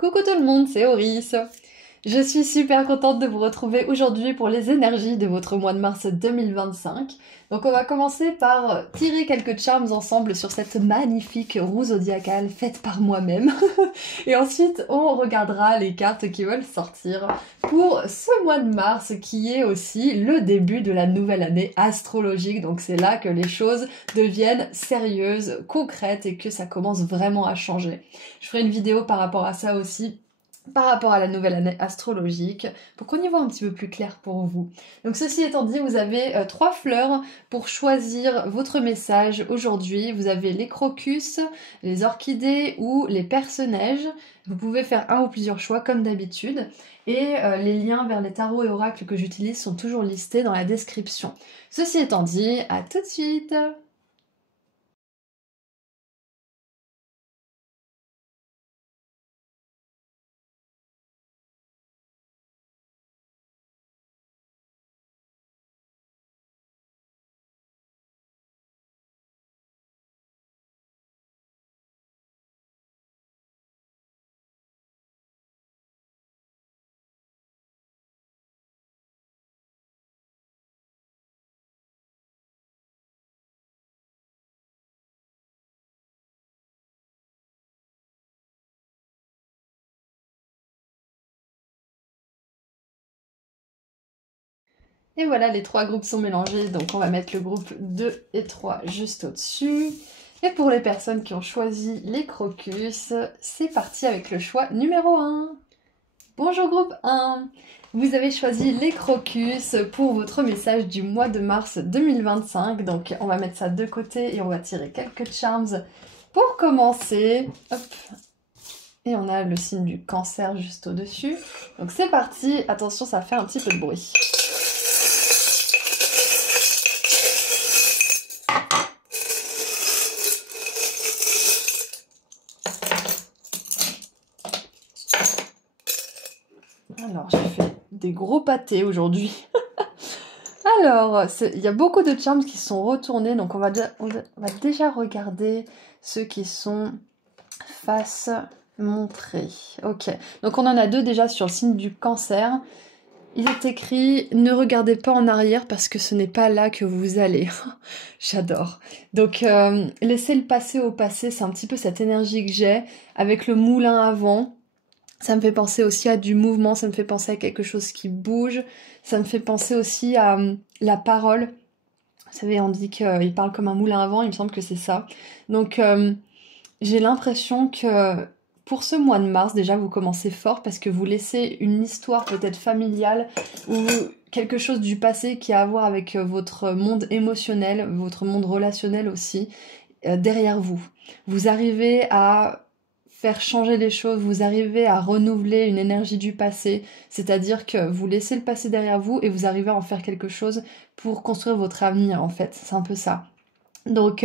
Coucou tout le monde, c'est Auris. Je suis super contente de vous retrouver aujourd'hui pour les énergies de votre mois de mars 2025. Donc on va commencer par tirer quelques charms ensemble sur cette magnifique roue zodiacale faite par moi-même. Et ensuite on regardera les cartes qui veulent sortir pour ce mois de mars qui est aussi le début de la nouvelle année astrologique. Donc c'est là que les choses deviennent sérieuses, concrètes et que ça commence vraiment à changer. Je ferai une vidéo par rapport à ça aussi, par rapport à la nouvelle année astrologique, pour qu'on y voit un petit peu plus clair pour vous. Donc ceci étant dit, vous avez 3 fleurs pour choisir votre message aujourd'hui. Vous avez les crocus, les orchidées ou les perce-neige. Vous pouvez faire un ou plusieurs choix comme d'habitude. Et les liens vers les tarots et oracles que j'utilise sont toujours listés dans la description. Ceci étant dit, à tout de suite! Et voilà, les 3 groupes sont mélangés, donc on va mettre le groupe 2 et 3 juste au-dessus. Et pour les personnes qui ont choisi les crocus, c'est parti avec le choix numéro 1. Bonjour groupe 1. Vous avez choisi les crocus pour votre message du mois de mars 2025. Donc on va mettre ça de côté et on va tirer quelques charms pour commencer. Hop. Et on a le signe du cancer juste au-dessus. Donc c'est parti. Attention, ça fait un petit peu de bruit. Alors, j'ai fait des gros pâtés aujourd'hui. Alors, il y a beaucoup de charms qui sont retournés, donc on va déjà regarder ceux qui sont face montrée. Ok, donc on en a 2 déjà sur le signe du cancer. Il est écrit « Ne regardez pas en arrière parce que ce n'est pas là que vous allez. » J'adore. Donc, laissez le passé au passé, c'est un petit peu cette énergie que j'ai avec le moulin à vent. Ça me fait penser aussi à du mouvement, ça me fait penser à quelque chose qui bouge, ça me fait penser aussi à la parole. Vous savez, on dit qu'il parle comme un moulin à vent, il me semble que c'est ça. Donc j'ai l'impression que pour ce mois de mars, déjà vous commencez fort parce que vous laissez une histoire peut-être familiale ou quelque chose du passé qui a à voir avec votre monde émotionnel, votre monde relationnel aussi, derrière vous. Vous arrivez à faire changer les choses, vous arrivez à renouveler une énergie du passé, c'est-à-dire que vous laissez le passé derrière vous et vous arrivez à en faire quelque chose pour construire votre avenir en fait, c'est un peu ça. Donc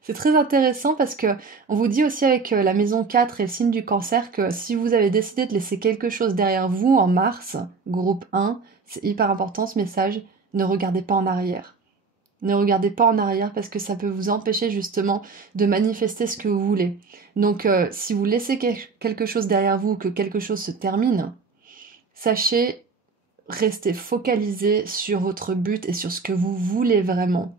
c'est très intéressant parce que on vous dit aussi avec la maison 4 et le signe du cancer que si vous avez décidé de laisser quelque chose derrière vous en mars, groupe 1, c'est hyper important ce message, ne regardez pas en arrière. Ne regardez pas en arrière parce que ça peut vous empêcher justement de manifester ce que vous voulez. Donc si vous laissez quelque chose derrière vous, que quelque chose se termine, sachez rester focalisé sur votre but et sur ce que vous voulez vraiment.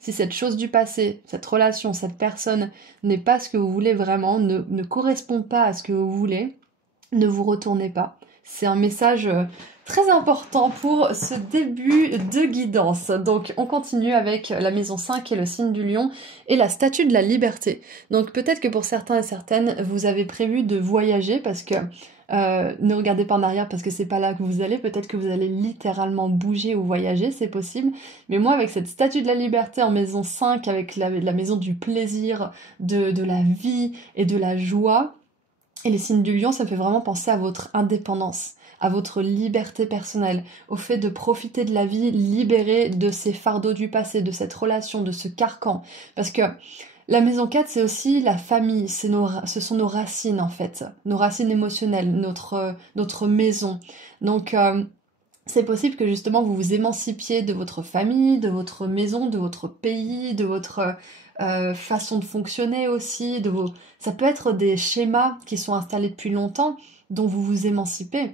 Si cette chose du passé, cette relation, cette personne n'est pas ce que vous voulez vraiment, ne correspond pas à ce que vous voulez, ne vous retournez pas. C'est un message très important pour ce début de guidance. Donc on continue avec la maison 5 et le signe du lion et la statue de la liberté. Donc peut-être que pour certains et certaines, vous avez prévu de voyager parce que ne regardez pas en arrière parce que c'est pas là que vous allez. Peut-être que vous allez littéralement bouger ou voyager, c'est possible. Mais moi, avec cette statue de la liberté en maison 5, avec la maison du plaisir, de la vie et de la joie, et les signes du lion, ça me fait vraiment penser à votre indépendance, à votre liberté personnelle, au fait de profiter de la vie libérée de ces fardeaux du passé, de cette relation, de ce carcan. Parce que la maison 4, c'est aussi la famille, ce sont nos racines en fait, nos racines émotionnelles, notre maison. Donc c'est possible que justement vous vous émancipiez de votre famille, de votre maison, de votre pays, de votre façon de fonctionner aussi, ça peut être des schémas qui sont installés depuis longtemps dont vous vous émancipez.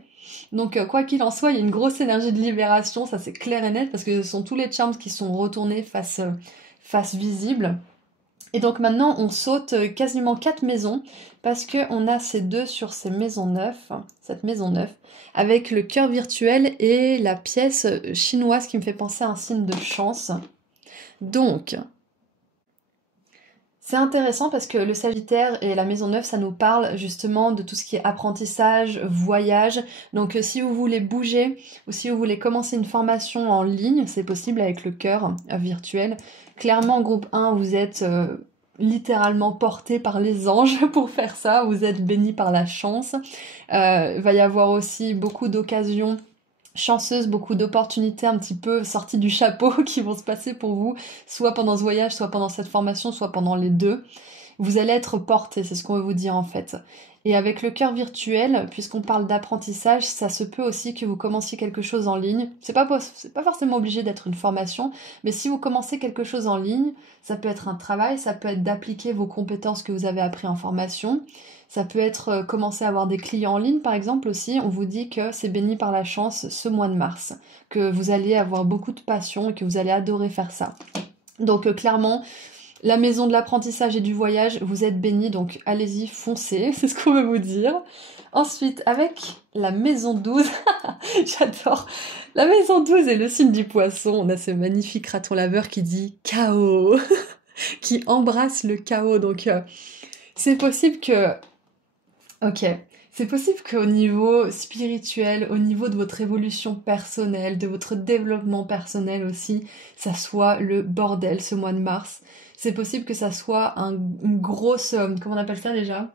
Donc quoi qu'il en soit, il y a une grosse énergie de libération, ça c'est clair et net, parce que ce sont tous les charms qui sont retournés face visible. Et donc maintenant, on saute quasiment 4 maisons, parce qu'on a ces deux sur ces maisons neuves, cette maison neuve, avec le cœur virtuel et la pièce chinoise qui me fait penser à un signe de chance. Donc, c'est intéressant parce que le Sagittaire et la maison neuve, ça nous parle justement de tout ce qui est apprentissage, voyage. Donc si vous voulez bouger ou si vous voulez commencer une formation en ligne, c'est possible avec le cœur virtuel. Clairement, groupe 1, vous êtes littéralement porté par les anges pour faire ça. Vous êtes béni par la chance. Il va y avoir aussi beaucoup d'occasions chanceuse, beaucoup d'opportunités un petit peu sorties du chapeau qui vont se passer pour vous, soit pendant ce voyage, soit pendant cette formation, soit pendant les deux. Vous allez être porté, c'est ce qu'on veut vous dire en fait. Et avec le cœur virtuel, puisqu'on parle d'apprentissage, ça se peut aussi que vous commenciez quelque chose en ligne. C'est pas forcément obligé d'être une formation, mais si vous commencez quelque chose en ligne, ça peut être un travail, ça peut être d'appliquer vos compétences que vous avez appris en formation. Ça peut être commencer à avoir des clients en ligne, par exemple, aussi. On vous dit que c'est béni par la chance ce mois de mars, que vous allez avoir beaucoup de passion et que vous allez adorer faire ça. Donc clairement, la maison de l'apprentissage et du voyage, vous êtes bénis, donc allez-y, foncez, c'est ce qu'on veut vous dire. Ensuite, avec la maison 12, j'adore, la maison 12 est le signe du poisson. On a ce magnifique raton laveur qui dit chaos, qui embrasse le chaos. Donc c'est possible que... Ok, c'est possible qu'au niveau spirituel, au niveau de votre évolution personnelle, de votre développement personnel aussi, ça soit le bordel ce mois de mars. C'est possible que ça soit une grosse, comment on appelle ça déjà?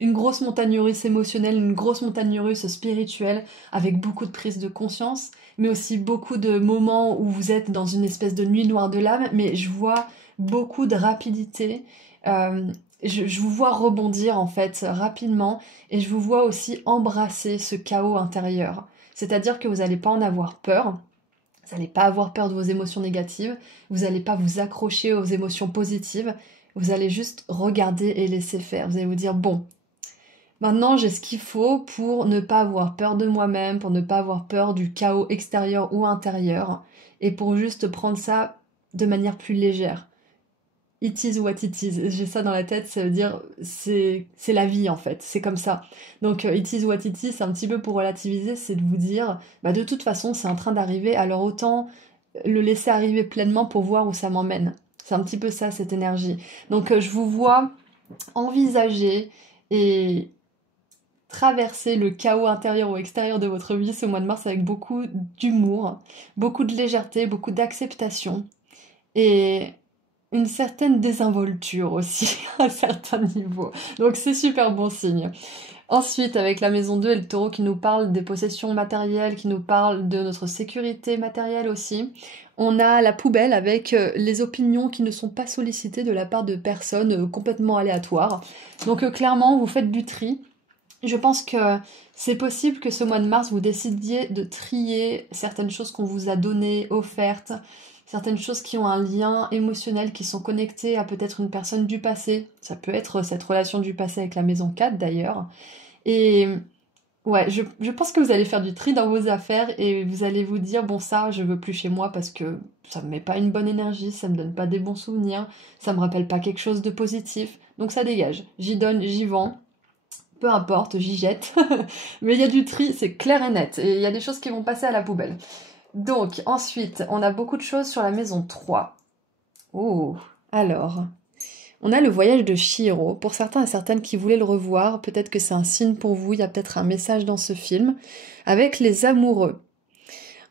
Une grosse montagne russe émotionnelle, une grosse montagne russe spirituelle, avec beaucoup de prise de conscience, mais aussi beaucoup de moments où vous êtes dans une espèce de nuit noire de l'âme, mais je vois beaucoup de rapidité. Je vous vois rebondir en fait rapidement et je vous vois aussi embrasser ce chaos intérieur. C'est-à-dire que vous n'allez pas en avoir peur, vous n'allez pas avoir peur de vos émotions négatives, vous n'allez pas vous accrocher aux émotions positives, vous allez juste regarder et laisser faire. Vous allez vous dire, bon, maintenant j'ai ce qu'il faut pour ne pas avoir peur de moi-même, pour ne pas avoir peur du chaos extérieur ou intérieur, et pour juste prendre ça de manière plus légère. It is what it is. J'ai ça dans la tête, ça veut dire c'est la vie en fait, c'est comme ça. Donc it is what it is, c'est un petit peu pour relativiser, c'est de vous dire bah de toute façon c'est en train d'arriver, alors autant le laisser arriver pleinement pour voir où ça m'emmène. C'est un petit peu ça cette énergie. Donc je vous vois envisager et traverser le chaos intérieur ou extérieur de votre vie ce mois de mars avec beaucoup d'humour, beaucoup de légèreté, beaucoup d'acceptation et une certaine désinvolture aussi à certains niveaux. Donc c'est super bon signe. Ensuite, avec la maison 2 et le taureau qui nous parle des possessions matérielles, qui nous parle de notre sécurité matérielle aussi, on a la poubelle avec les opinions qui ne sont pas sollicitées de la part de personnes complètement aléatoires. Donc clairement, vous faites du tri. Je pense que c'est possible que ce mois de mars, vous décidiez de trier certaines choses qu'on vous a données, offertes, certaines choses qui ont un lien émotionnel, qui sont connectées à peut-être une personne du passé. Ça peut être cette relation du passé avec la maison 4 d'ailleurs. Et ouais, je pense que vous allez faire du tri dans vos affaires et vous allez vous dire, bon ça, je veux plus chez moi parce que ça me met pas une bonne énergie, ça me donne pas des bons souvenirs, ça me rappelle pas quelque chose de positif. Donc ça dégage. J'y donne, j'y vends. Peu importe, j'y jette. Mais il y a du tri, c'est clair et net. Et il y a des choses qui vont passer à la poubelle. Donc, ensuite, on a beaucoup de choses sur la maison 3. Oh, alors, on a le voyage de Chihiro. Pour certains et certaines qui voulaient le revoir, peut-être que c'est un signe pour vous, il y a peut-être un message dans ce film, avec les amoureux.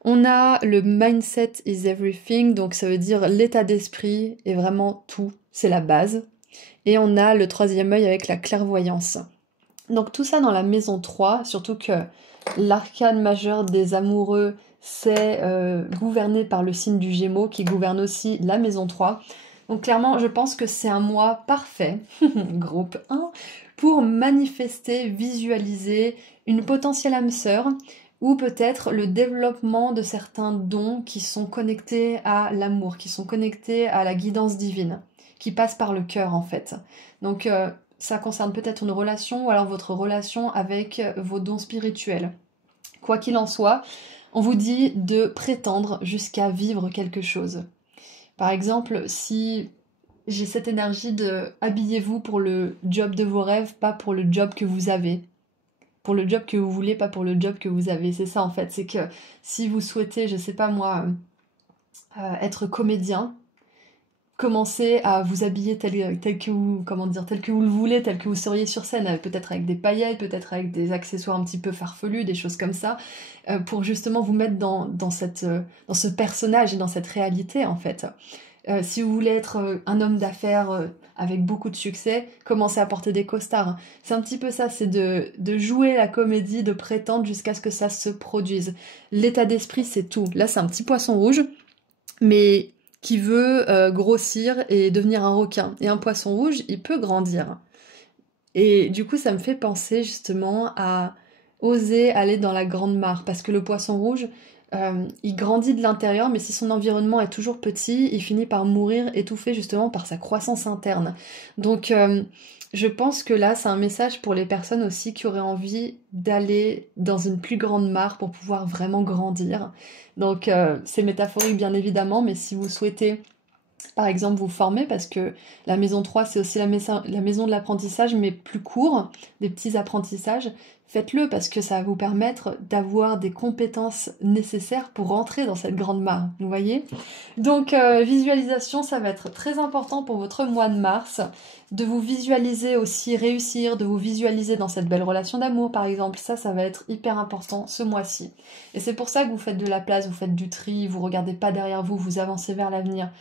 On a le mindset is everything, donc ça veut dire l'état d'esprit est vraiment tout, c'est la base. Et on a le troisième œil avec la clairvoyance. Donc tout ça dans la maison 3, surtout que l'arcane majeur des amoureux, c'est gouverné par le signe du Gémeaux qui gouverne aussi la maison 3. Donc clairement, je pense que c'est un mois parfait, groupe 1, pour manifester, visualiser une potentielle âme sœur ou peut-être le développement de certains dons qui sont connectés à l'amour, qui sont connectés à la guidance divine, qui passent par le cœur en fait. Donc ça concerne peut-être une relation ou alors votre relation avec vos dons spirituels. Quoi qu'il en soit, on vous dit de prétendre jusqu'à vivre quelque chose. Par exemple, si j'ai cette énergie de habillez-vous pour le job de vos rêves, pas pour le job que vous avez. Pour le job que vous voulez, pas pour le job que vous avez. C'est ça en fait, c'est que si vous souhaitez, je sais pas moi, être comédien, commencez à vous habiller tel que vous, comment dire, tel que vous le voulez, tel que vous seriez sur scène, peut-être avec des paillettes, peut-être avec des accessoires un petit peu farfelus, des choses comme ça, pour justement vous mettre dans ce personnage et dans cette réalité en fait. Si vous voulez être un homme d'affaires avec beaucoup de succès, commencez à porter des costards. C'est un petit peu ça, c'est de jouer la comédie, de prétendre jusqu'à ce que ça se produise. L'état d'esprit, c'est tout. Là, c'est un petit poisson rouge, mais qui veut grossir et devenir un requin. Et un poisson rouge, il peut grandir. Et du coup, ça me fait penser justement à oser aller dans la grande mare, parce que le poisson rouge, il grandit de l'intérieur, mais si son environnement est toujours petit, il finit par mourir étouffé justement par sa croissance interne. Donc je pense que là, c'est un message pour les personnes aussi qui auraient envie d'aller dans une plus grande mare pour pouvoir vraiment grandir. Donc c'est métaphorique bien évidemment, mais si vous souhaitez par exemple vous former, parce que la maison 3 c'est aussi la maison de l'apprentissage mais plus court, des petits apprentissages, faites-le parce que ça va vous permettre d'avoir des compétences nécessaires pour rentrer dans cette grande mare, vous voyez. Donc visualisation, ça va être très important pour votre mois de mars, de vous visualiser aussi réussir, de vous visualiser dans cette belle relation d'amour par exemple, ça va être hyper important ce mois-ci. Et c'est pour ça que vous faites de la place, vous faites du tri, vous regardez pas derrière vous, vous avancez vers l'avenir.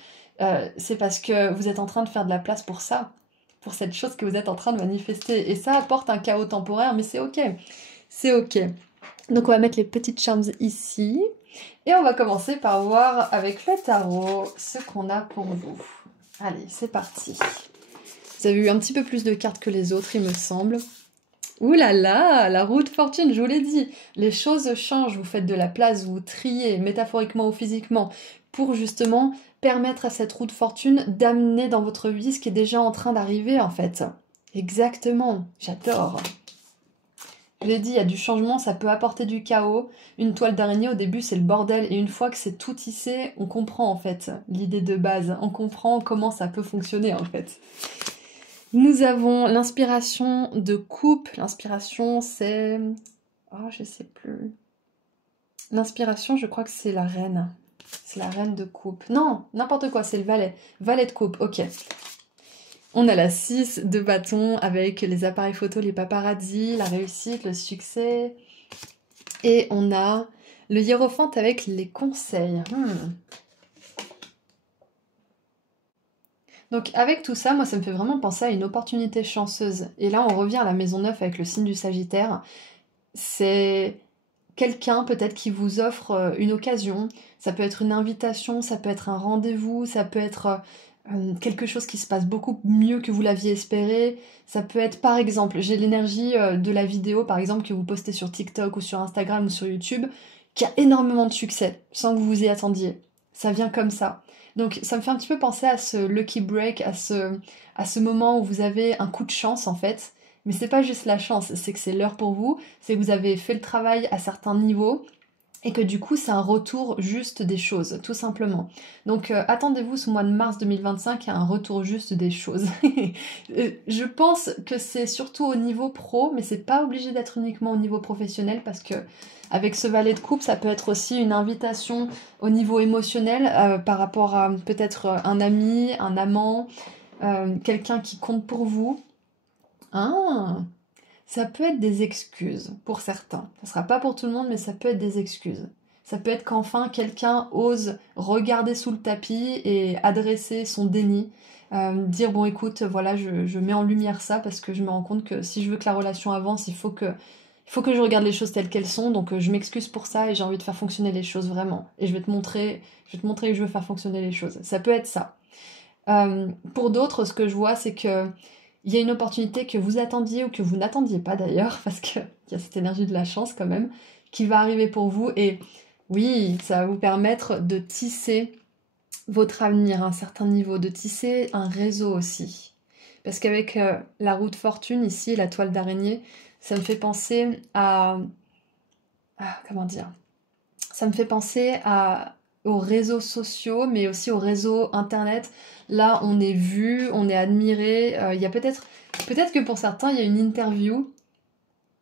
C'est parce que vous êtes en train de faire de la place pour ça, pour cette chose que vous êtes en train de manifester. Et ça apporte un chaos temporaire, mais c'est ok. C'est ok. Donc on va mettre les petites charms ici. Et on va commencer par voir avec le tarot ce qu'on a pour vous. Allez, c'est parti. Vous avez eu un petit peu plus de cartes que les autres, il me semble. Ouh là là, la roue de fortune, je vous l'ai dit. Les choses changent, vous faites de la place, vous triez, métaphoriquement ou physiquement, pour justement permettre à cette roue de fortune d'amener dans votre vie ce qui est déjà en train d'arriver en fait. Exactement, j'adore. Je l'ai dit, il y a du changement, ça peut apporter du chaos. Une toile d'araignée, au début, c'est le bordel. Et une fois que c'est tout tissé, on comprend en fait l'idée de base. On comprend comment ça peut fonctionner en fait. Nous avons l'inspiration de coupe. L'inspiration, c'est... Oh, je sais plus. L'inspiration, je crois que c'est la reine. C'est la reine de coupe. Non, n'importe quoi, c'est le valet. Valet de coupe, ok. On a la 6 de bâton avec les appareils photo, les paparazzis, la réussite, le succès. Et on a le hiérophante avec les conseils. Donc avec tout ça, moi ça me fait vraiment penser à une opportunité chanceuse. Et là on revient à la maison 9 avec le signe du Sagittaire. C'est quelqu'un peut-être qui vous offre une occasion. Ça peut être une invitation, ça peut être un rendez-vous, ça peut être quelque chose qui se passe beaucoup mieux que vous l'aviez espéré. Ça peut être par exemple, j'ai l'énergie de la vidéo par exemple que vous postez sur TikTok ou sur Instagram ou sur YouTube qui a énormément de succès sans que vous vous y attendiez. Ça vient comme ça. Donc ça me fait un petit peu penser à ce lucky break, à ce moment où vous avez un coup de chance en fait. Mais c'est pas juste la chance, c'est que c'est l'heure pour vous, c'est que vous avez fait le travail à certains niveaux et que du coup c'est un retour juste des choses, tout simplement. Donc attendez-vous ce mois de mars 2025 à un retour juste des choses. Je pense que c'est surtout au niveau pro, mais c'est pas obligé d'être uniquement au niveau professionnel parce que avec ce valet de coupe, ça peut être aussi une invitation au niveau émotionnel par rapport à peut-être un ami, un amant, quelqu'un qui compte pour vous. Ah, ça peut être des excuses pour certains. Ça sera pas pour tout le monde, mais ça peut être des excuses. Ça peut être qu'enfin quelqu'un ose regarder sous le tapis et adresser son déni. Dire bon écoute, voilà, je mets en lumière ça parce que je me rends compte que si je veux que la relation avance, il faut que je regarde les choses telles qu'elles sont. Donc je m'excuse pour ça et j'ai envie de faire fonctionner les choses vraiment. Et je vais te montrer que je veux faire fonctionner les choses. Ça peut être ça. Pour d'autres, ce que je vois, c'est que il y a une opportunité que vous attendiez ou que vous n'attendiez pas d'ailleurs, parce qu'il y a cette énergie de la chance quand même, qui va arriver pour vous. Et oui, ça va vous permettre de tisser votre avenir à un certain niveau, de tisser un réseau aussi. Parce qu'avec la roue de fortune ici, la toile d'araignée, ça me fait penser comment dire? Ça me fait penser aux réseaux sociaux, mais aussi aux réseaux internet. Là, on est vu, on est admiré. Il y a peut-être que pour certains, il y a une interview.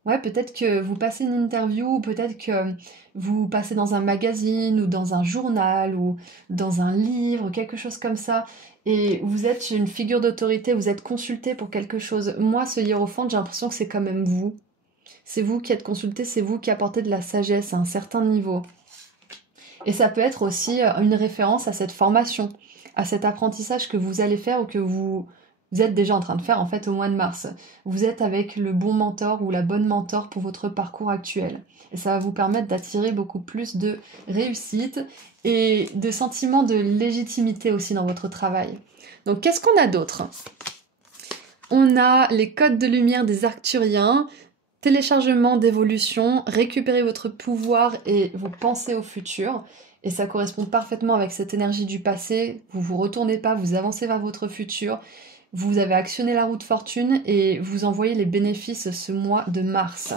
Ouais, peut-être que vous passez une interview, ou peut-être que vous passez dans un magazine, ou dans un journal, ou dans un livre, quelque chose comme ça, et vous êtes une figure d'autorité, vous êtes consulté pour quelque chose. Moi, ce hiérophante, j'ai l'impression que c'est quand même vous. C'est vous qui êtes consulté, c'est vous qui apportez de la sagesse à un certain niveau. Et ça peut être aussi une référence à cette formation, à cet apprentissage que vous allez faire ou que vous êtes déjà en train de faire en fait au mois de mars. Vous êtes avec le bon mentor ou la bonne mentor pour votre parcours actuel. Et ça va vous permettre d'attirer beaucoup plus de réussite et de sentiment de légitimité aussi dans votre travail. Donc qu'est-ce qu'on a d'autre? On a les codes de lumière des Arcturiens, téléchargement d'évolution, récupérer votre pouvoir et vos pensées au futur. Et ça correspond parfaitement avec cette énergie du passé. Vous vous retournez pas, vous avancez vers votre futur. Vous avez actionné la roue de fortune et vous en voyez les bénéfices ce mois de mars.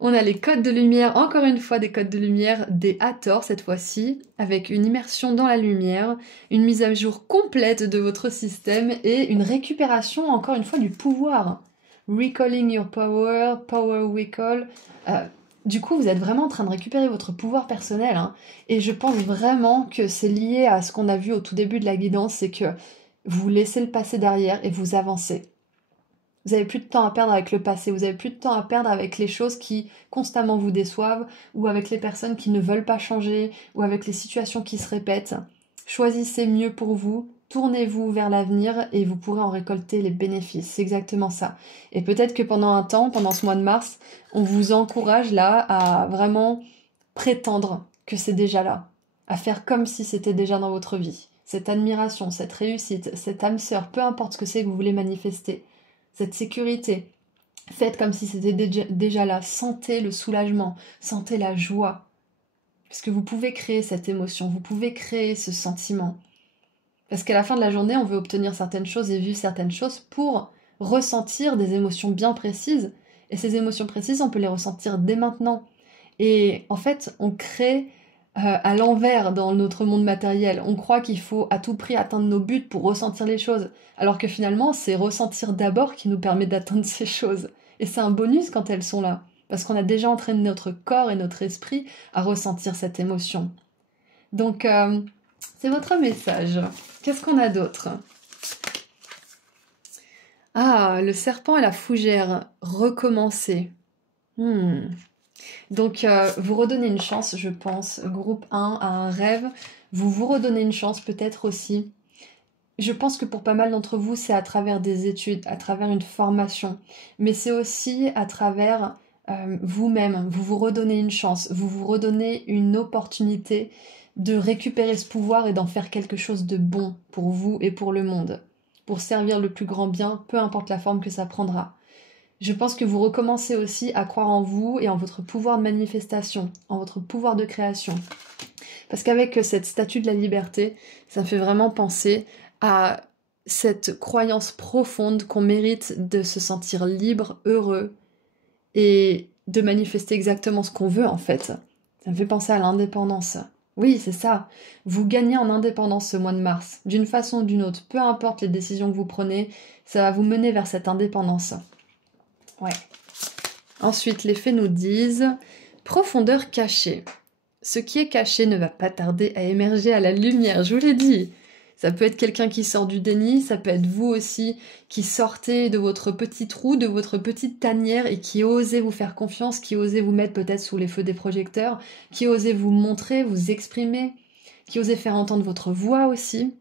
On a les codes de lumière, encore une fois des codes de lumière des Hathor cette fois-ci, avec une immersion dans la lumière, une mise à jour complète de votre système et une récupération encore une fois du pouvoir. Recalling your power, power recall. Du coup, vous êtes vraiment en train de récupérer votre pouvoir personnel. Hein, et je pense vraiment que c'est lié à ce qu'on a vu au tout début de la guidance, c'est que vous laissez le passé derrière et vous avancez. Vous n'avez plus de temps à perdre avec le passé, vous n'avez plus de temps à perdre avec les choses qui constamment vous déçoivent, ou avec les personnes qui ne veulent pas changer, ou avec les situations qui se répètent. Choisissez mieux pour vous, tournez-vous vers l'avenir et vous pourrez en récolter les bénéfices. C'est exactement ça. Et peut-être que pendant un temps, pendant ce mois de mars, on vous encourage là à vraiment prétendre que c'est déjà là, à faire comme si c'était déjà dans votre vie. Cette admiration, cette réussite, cette âme sœur, peu importe ce que c'est que vous voulez manifester. Cette sécurité, faites comme si c'était déjà là, sentez le soulagement, sentez la joie, parce que vous pouvez créer cette émotion, vous pouvez créer ce sentiment. Parce qu'à la fin de la journée, on veut obtenir certaines choses et vivre certaines choses pour ressentir des émotions bien précises, et ces émotions précises, on peut les ressentir dès maintenant. Et en fait, on crée à l'envers dans notre monde matériel. On croit qu'il faut à tout prix atteindre nos buts pour ressentir les choses, alors que finalement, c'est ressentir d'abord qui nous permet d'atteindre ces choses. Et c'est un bonus quand elles sont là, parce qu'on a déjà entraîné notre corps et notre esprit à ressentir cette émotion. Donc, c'est votre message. Qu'est-ce qu'on a d'autre? Ah, le serpent et la fougère. Recommencer. Donc, vous redonnez une chance, je pense. Groupe 1 à un rêve. Vous redonnez une chance peut-être aussi. Je pense que pour pas mal d'entre vous, c'est à travers des études, à travers une formation. Mais c'est aussi à travers vous-même. Vous redonnez une chance. Vous redonnez une opportunité de récupérer ce pouvoir et d'en faire quelque chose de bon pour vous et pour le monde. Pour servir le plus grand bien, peu importe la forme que ça prendra. Je pense que vous recommencez aussi à croire en vous et en votre pouvoir de manifestation, en votre pouvoir de création. Parce qu'avec cette statue de la liberté, ça me fait vraiment penser à cette croyance profonde qu'on mérite de se sentir libre, heureux et de manifester exactement ce qu'on veut en fait. Ça me fait penser à l'indépendance. Oui, c'est ça. Vous gagnez en indépendance ce mois de mars, d'une façon ou d'une autre. Peu importe les décisions que vous prenez, ça va vous mener vers cette indépendance. Ouais. Ensuite, les faits nous disent profondeur cachée. Ce qui est caché ne va pas tarder à émerger à la lumière, je vous l'ai dit. Ça peut être quelqu'un qui sort du déni, ça peut être vous aussi qui sortez de votre petit trou, de votre petite tanière et qui osez vous faire confiance, qui osez vous mettre peut-être sous les feux des projecteurs, qui osez vous montrer, vous exprimer, qui osez faire entendre votre voix aussi.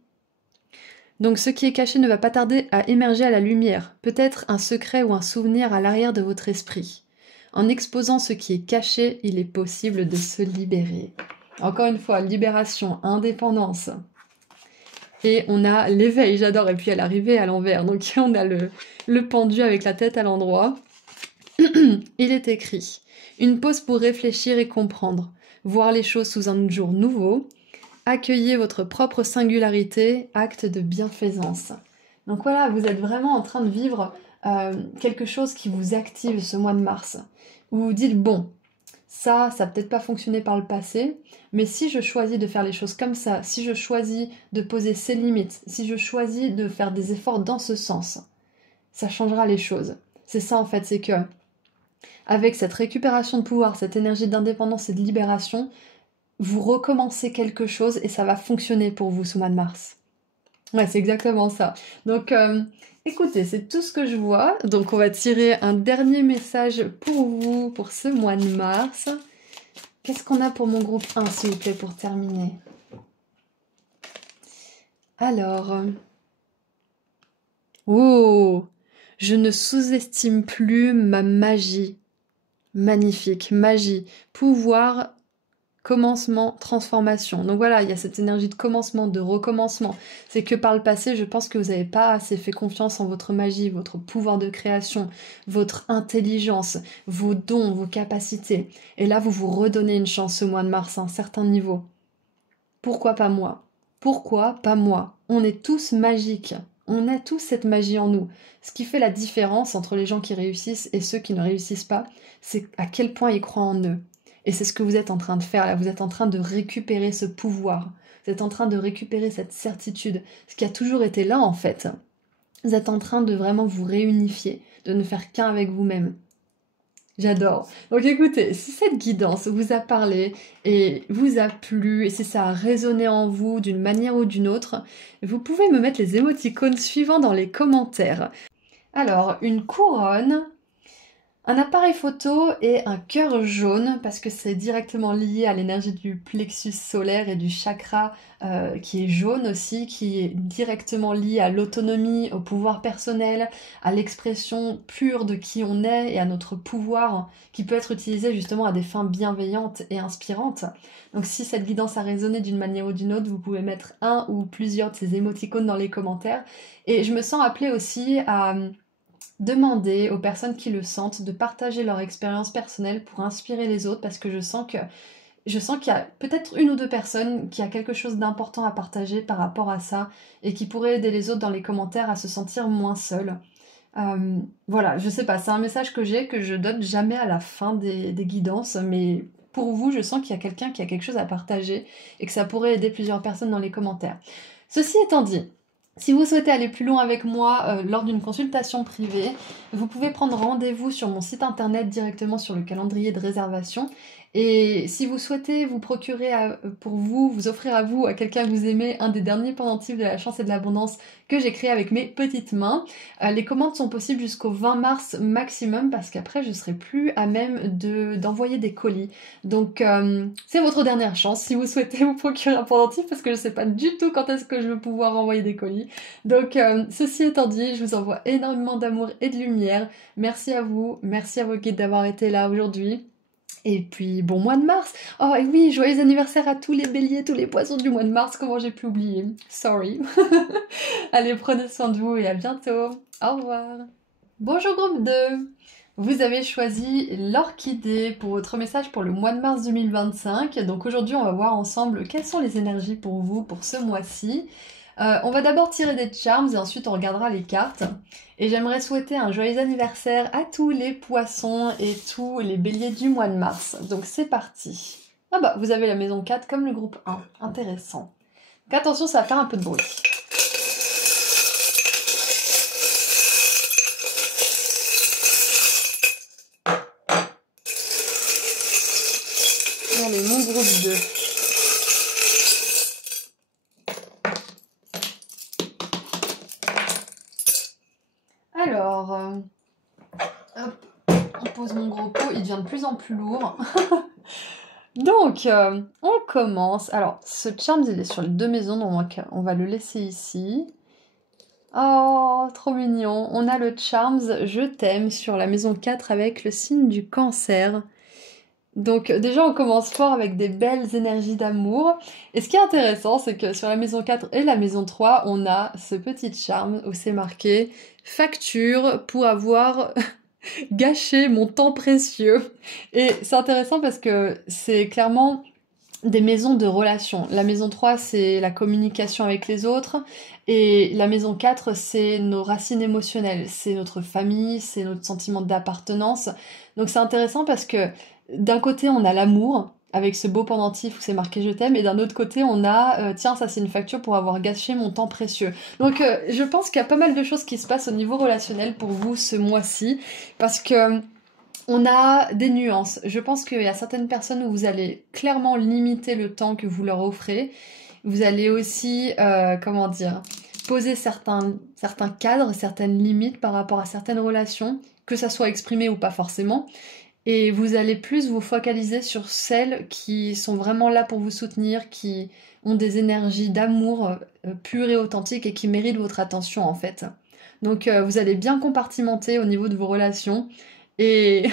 Donc ce qui est caché ne va pas tarder à émerger à la lumière, peut-être un secret ou un souvenir à l'arrière de votre esprit. En exposant ce qui est caché, il est possible de se libérer. Encore une fois, libération, indépendance. Et on a l'éveil, j'adore, et puis elle est arrivée à l'envers. Donc on a le pendu avec la tête à l'endroit. Il est écrit « Une pause pour réfléchir et comprendre, voir les choses sous un jour nouveau, accueillez votre propre singularité, acte de bienfaisance. » Donc voilà, vous êtes vraiment en train de vivre quelque chose qui vous active ce mois de mars. Vous vous dites « Bon, ça n'a peut-être pas fonctionné par le passé, mais si je choisis de faire les choses comme ça, si je choisis de poser ces limites, si je choisis de faire des efforts dans ce sens, ça changera les choses. » C'est ça en fait, c'est que avec cette récupération de pouvoir, cette énergie d'indépendance et de libération, vous recommencez quelque chose et ça va fonctionner pour vous ce mois de mars. Ouais, c'est exactement ça. Donc, écoutez, c'est tout ce que je vois. Donc, on va tirer un dernier message pour vous, pour ce mois de mars. Qu'est-ce qu'on a pour mon groupe 1, s'il vous plaît, pour terminer? Alors... Oh! Je ne sous-estime plus ma magie. Magnifique, magie, pouvoir, commencement, transformation. Donc voilà, il y a cette énergie de commencement, de recommencement. C'est que par le passé, je pense que vous n'avez pas assez fait confiance en votre magie, votre pouvoir de création, votre intelligence, vos dons, vos capacités. Et là, vous vous redonnez une chance ce mois de mars à un certain niveau. Pourquoi pas moi? Pourquoi pas moi? On est tous magiques. On a tous cette magie en nous. Ce qui fait la différence entre les gens qui réussissent et ceux qui ne réussissent pas, c'est à quel point ils croient en eux. Et c'est ce que vous êtes en train de faire là. Vous êtes en train de récupérer ce pouvoir. Vous êtes en train de récupérer cette certitude. Ce qui a toujours été là en fait. Vous êtes en train de vraiment vous réunifier, de ne faire qu'un avec vous-même. J'adore. Donc écoutez, si cette guidance vous a parlé et vous a plu, et si ça a résonné en vous d'une manière ou d'une autre, vous pouvez me mettre les émoticônes suivants dans les commentaires. Alors, une couronne, un appareil photo et un cœur jaune, parce que c'est directement lié à l'énergie du plexus solaire et du chakra qui est jaune aussi, qui est directement lié à l'autonomie, au pouvoir personnel, à l'expression pure de qui on est et à notre pouvoir, qui peut être utilisé justement à des fins bienveillantes et inspirantes. Donc si cette guidance a résonné d'une manière ou d'une autre, vous pouvez mettre un ou plusieurs de ces émoticônes dans les commentaires. Et je me sens appelée aussi à demander aux personnes qui le sentent de partager leur expérience personnelle pour inspirer les autres, parce que je sens qu'il y a peut-être une ou deux personnes qui a quelque chose d'important à partager par rapport à ça et qui pourrait aider les autres dans les commentaires à se sentir moins seuls. Voilà, je sais pas, c'est un message que je donne jamais à la fin des guidances, mais pour vous, je sens qu'il y a quelqu'un qui a quelque chose à partager et que ça pourrait aider plusieurs personnes dans les commentaires. Ceci étant dit, si vous souhaitez aller plus loin avec moi lors d'une consultation privée, vous pouvez prendre rendez-vous sur mon site internet directement sur le calendrier de réservation. Et si vous souhaitez vous procurer pour vous offrir à vous, à quelqu'un que vous aimez, un des derniers pendentifs de la chance et de l'abondance que j'ai créé avec mes petites mains, les commandes sont possibles jusqu'au 20 mars maximum, parce qu'après je serai plus à même d'envoyer des colis. Donc c'est votre dernière chance si vous souhaitez vous procurer un pendentif, parce que je sais pas du tout quand est-ce que je vais pouvoir envoyer des colis. Donc ceci étant dit, je vous envoie énormément d'amour et de lumière. Merci à vous, merci à vos guides d'avoir été là aujourd'hui. Et puis, bon mois de mars. Oh, et oui, joyeux anniversaire à tous les béliers, tous les poissons du mois de mars. Comment j'ai pu oublier? Sorry. Allez, prenez soin de vous et à bientôt. Au revoir. Bonjour groupe 2. Vous avez choisi l'orchidée pour votre message pour le mois de mars 2025. Donc aujourd'hui, on va voir ensemble quelles sont les énergies pour vous pour ce mois-ci. On va d'abord tirer des charms et ensuite on regardera les cartes. Et j'aimerais souhaiter un joyeux anniversaire à tous les poissons et tous les béliers du mois de mars. Donc c'est parti. Ah bah, vous avez la maison 4 comme le groupe 1. Intéressant. Donc attention, ça va faire un peu de bruit. Allez, mon groupe 2. Alors, hop, on pose mon gros pot, il devient de plus en plus lourd. Donc, on commence. Alors, ce charm, il est sur les 2 maisons, donc on va le laisser ici. Oh, trop mignon. On a le charms Je t'aime sur la maison 4 avec le signe du cancer. Donc déjà on commence fort avec des belles énergies d'amour. Et ce qui est intéressant, c'est que sur la maison 4 et la maison 3, on a ce petit charme où c'est marqué facture pour avoir gâcher mon temps précieux. Et c'est intéressant parce que c'est clairement des maisons de relations. La maison 3, c'est la communication avec les autres. Et la maison 4, c'est nos racines émotionnelles. C'est notre famille, c'est notre sentiment d'appartenance. Donc c'est intéressant parce que d'un côté, on a l'amour, avec ce beau pendentif où c'est marqué je t'aime, et d'un autre côté, on a tiens, ça c'est une facture pour avoir gâché mon temps précieux. Donc je pense qu'il y a pas mal de choses qui se passent au niveau relationnel pour vous ce mois-ci, parce que on a des nuances. Je pense qu'il y a certaines personnes où vous allez clairement limiter le temps que vous leur offrez. Vous allez aussi, comment dire, poser certains cadres, certaines limites par rapport à certaines relations, que ça soit exprimé ou pas forcément. Et vous allez plus vous focaliser sur celles qui sont vraiment là pour vous soutenir, qui ont des énergies d'amour pures et authentiques et qui méritent votre attention en fait. Donc vous allez bien compartimenter au niveau de vos relations. Et,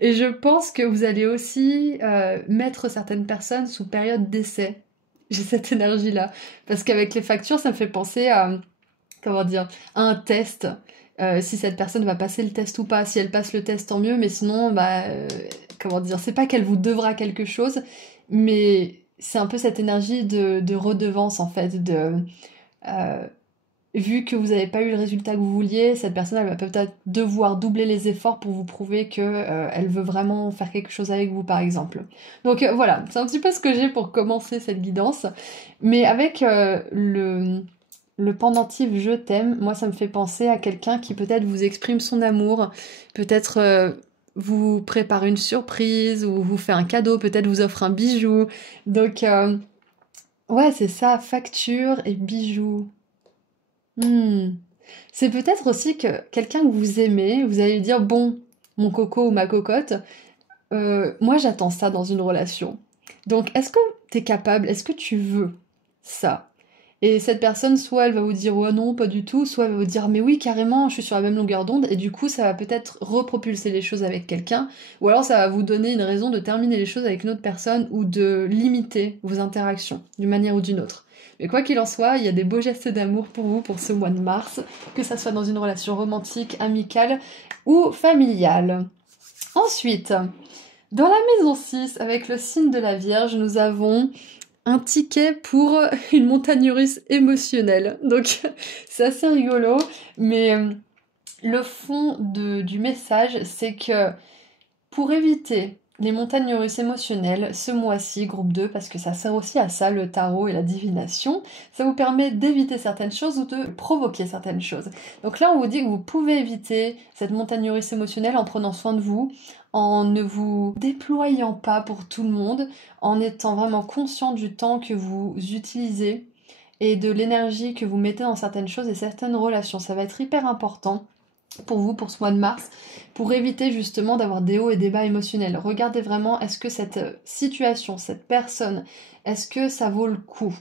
et je pense que vous allez aussi mettre certaines personnes sous période d'essai. J'ai cette énergie-là. Parce qu'avec les factures, ça me fait penser à, comment dire, à un test. Si cette personne va passer le test ou pas. Si elle passe le test, tant mieux. Mais sinon, bah, comment dire, c'est pas qu'elle vous devra quelque chose, mais c'est un peu cette énergie de redevance, en fait. Euh, Vu que vous n'avez pas eu le résultat que vous vouliez, cette personne elle va peut-être devoir doubler les efforts pour vous prouver que elle veut vraiment faire quelque chose avec vous par exemple. Donc voilà, c'est un petit peu ce que j'ai pour commencer cette guidance. Mais avec le pendentif je t'aime, moi ça me fait penser à quelqu'un qui peut-être vous exprime son amour, peut-être vous prépare une surprise ou vous fait un cadeau, peut-être vous offre un bijou. Donc ouais, c'est ça, facture et bijoux. Hmm. C'est peut-être aussi que quelqu'un que vous aimez, vous allez lui dire, bon, mon coco ou ma cocotte, moi j'attends ça dans une relation. Donc est-ce que t'es capable, est-ce que tu veux ça? Et cette personne, soit elle va vous dire, ouais non, pas du tout, soit elle va vous dire, mais oui, carrément, je suis sur la même longueur d'onde, et du coup ça va peut-être repropulser les choses avec quelqu'un, ou alors ça va vous donner une raison de terminer les choses avec une autre personne, ou de limiter vos interactions, d'une manière ou d'une autre. Mais quoi qu'il en soit, il y a des beaux gestes d'amour pour vous pour ce mois de mars, que ça soit dans une relation romantique, amicale ou familiale. Ensuite, dans la maison 6, avec le signe de la Vierge, nous avons un ticket pour une montagne russe émotionnelle. Donc c'est assez rigolo, mais le fond du message, c'est que pour éviter les montagnes russes émotionnelles, ce mois-ci, groupe 2, parce que ça sert aussi à ça, le tarot et la divination, ça vous permet d'éviter certaines choses ou de provoquer certaines choses. Donc là, on vous dit que vous pouvez éviter cette montagne russe émotionnelle en prenant soin de vous, en ne vous déployant pas pour tout le monde, en étant vraiment conscient du temps que vous utilisez et de l'énergie que vous mettez dans certaines choses et certaines relations. Ça va être hyper important pour vous, pour ce mois de mars, pour éviter justement d'avoir des hauts et des bas émotionnels. Regardez vraiment, est-ce que cette situation, cette personne, est-ce que ça vaut le coup?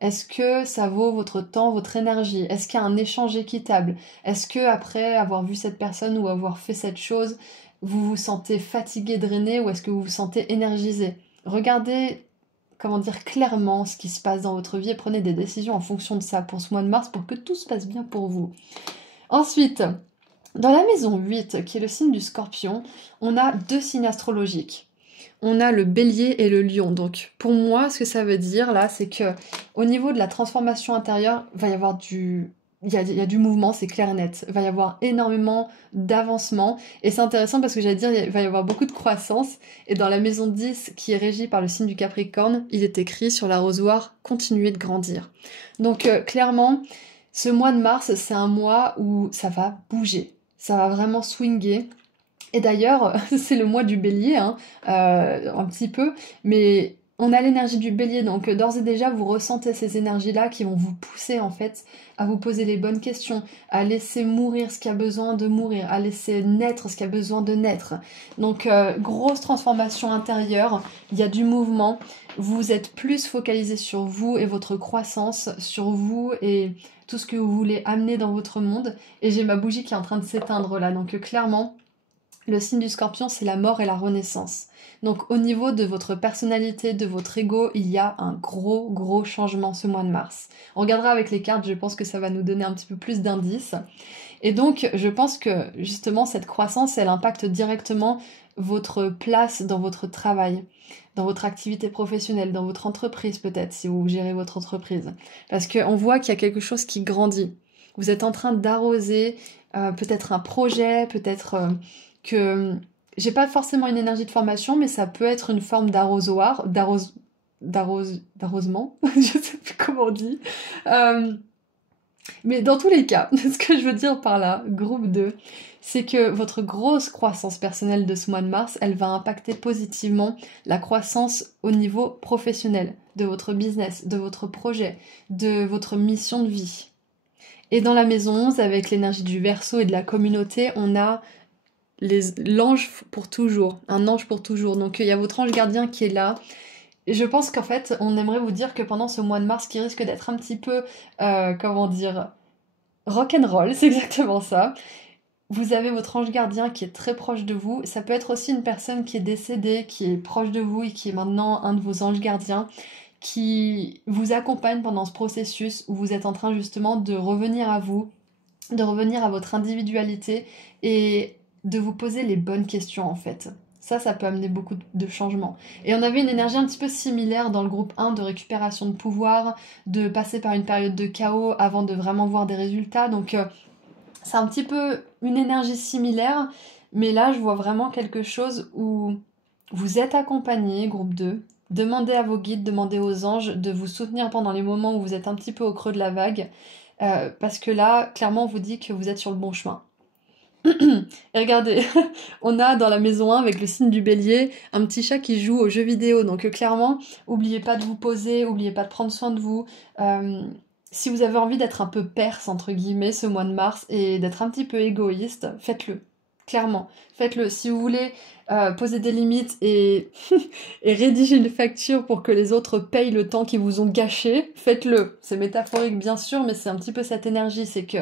Est-ce que ça vaut votre temps, votre énergie? Est-ce qu'il y a un échange équitable? Est-ce que après avoir vu cette personne ou avoir fait cette chose, vous vous sentez fatigué, drainé, ou est-ce que vous vous sentez énergisé? Regardez, comment dire, clairement ce qui se passe dans votre vie et prenez des décisions en fonction de ça pour ce mois de mars pour que tout se passe bien pour vous. Ensuite, dans la maison 8, qui est le signe du Scorpion, on a deux signes astrologiques. On a le Bélier et le Lion. Donc pour moi, ce que ça veut dire là, c'est que au niveau de la transformation intérieure, il va y avoir il y a du mouvement, c'est clair et net. Il va y avoir énormément d'avancement. Et c'est intéressant parce que j'allais dire, il va y avoir beaucoup de croissance. Et dans la maison 10, qui est régie par le signe du Capricorne, il est écrit sur l'arrosoir, continuez de grandir. Donc clairement, ce mois de mars, c'est un mois où ça va bouger, ça va vraiment swinger. Et d'ailleurs, c'est le mois du bélier, hein, un petit peu, mais on a l'énergie du bélier, donc d'ores et déjà, vous ressentez ces énergies-là qui vont vous pousser en fait à vous poser les bonnes questions, à laisser mourir ce qui a besoin de mourir, à laisser naître ce qui a besoin de naître. Donc, grosse transformation intérieure, il y a du mouvement, vous êtes plus focalisé sur vous et votre croissance, sur vous et tout ce que vous voulez amener dans votre monde. Et j'ai ma bougie qui est en train de s'éteindre là, donc clairement, le signe du Scorpion, c'est la mort et la renaissance. Donc au niveau de votre personnalité, de votre ego, il y a un gros changement ce mois de mars. On regardera avec les cartes, je pense que ça va nous donner un petit peu plus d'indices. Et donc, je pense que justement, cette croissance, elle impacte directement votre place dans votre travail, dans votre activité professionnelle, dans votre entreprise peut-être, si vous gérez votre entreprise. Parce qu'on voit qu'il y a quelque chose qui grandit. Vous êtes en train d'arroser peut-être un projet, peut-être que... J'ai pas forcément une énergie de formation, mais ça peut être une forme d'arrosoir, d'arrosement, je sais plus comment on dit. Mais dans tous les cas, ce que je veux dire par là, groupe 2, c'est que votre grosse croissance personnelle de ce mois de mars, elle va impacter positivement la croissance au niveau professionnel, de votre business, de votre projet, de votre mission de vie. Et dans la maison 11, avec l'énergie du Verseau et de la communauté, on a l'ange pour toujours, un ange pour toujours. Donc il y a votre ange gardien qui est là. Et je pense qu'en fait, on aimerait vous dire que pendant ce mois de mars, qui risque d'être un petit peu, comment dire, rock'n'roll, c'est exactement ça. Vous avez votre ange gardien qui est très proche de vous. Ça peut être aussi une personne qui est décédée, qui est proche de vous et qui est maintenant un de vos anges gardiens, qui vous accompagne pendant ce processus où vous êtes en train justement de revenir à vous, de revenir à votre individualité et de vous poser les bonnes questions en fait. Ça peut amener beaucoup de changements. Et on avait une énergie un petit peu similaire dans le groupe 1 de récupération de pouvoir, de passer par une période de chaos avant de vraiment voir des résultats. Donc c'est un petit peu une énergie similaire, mais là je vois vraiment quelque chose où vous êtes accompagné, groupe 2. Demandez à vos guides, demandez aux anges de vous soutenir pendant les moments où vous êtes un petit peu au creux de la vague. Parce que là, clairement, on vous dit que vous êtes sur le bon chemin. Et regardez, on a dans la maison 1, avec le signe du bélier, un petit chat qui joue aux jeux vidéo. Donc clairement, n'oubliez pas de vous poser, n'oubliez pas de prendre soin de vous. Si vous avez envie d'être un peu perse, entre guillemets, ce mois de mars, et d'être un petit peu égoïste, faites-le. Clairement, faites-le. Si vous voulez poser des limites et, et rédiger une facture pour que les autres payent le temps qu'ils vous ont gâché, faites-le. C'est métaphorique bien sûr, mais c'est un petit peu cette énergie, c'est que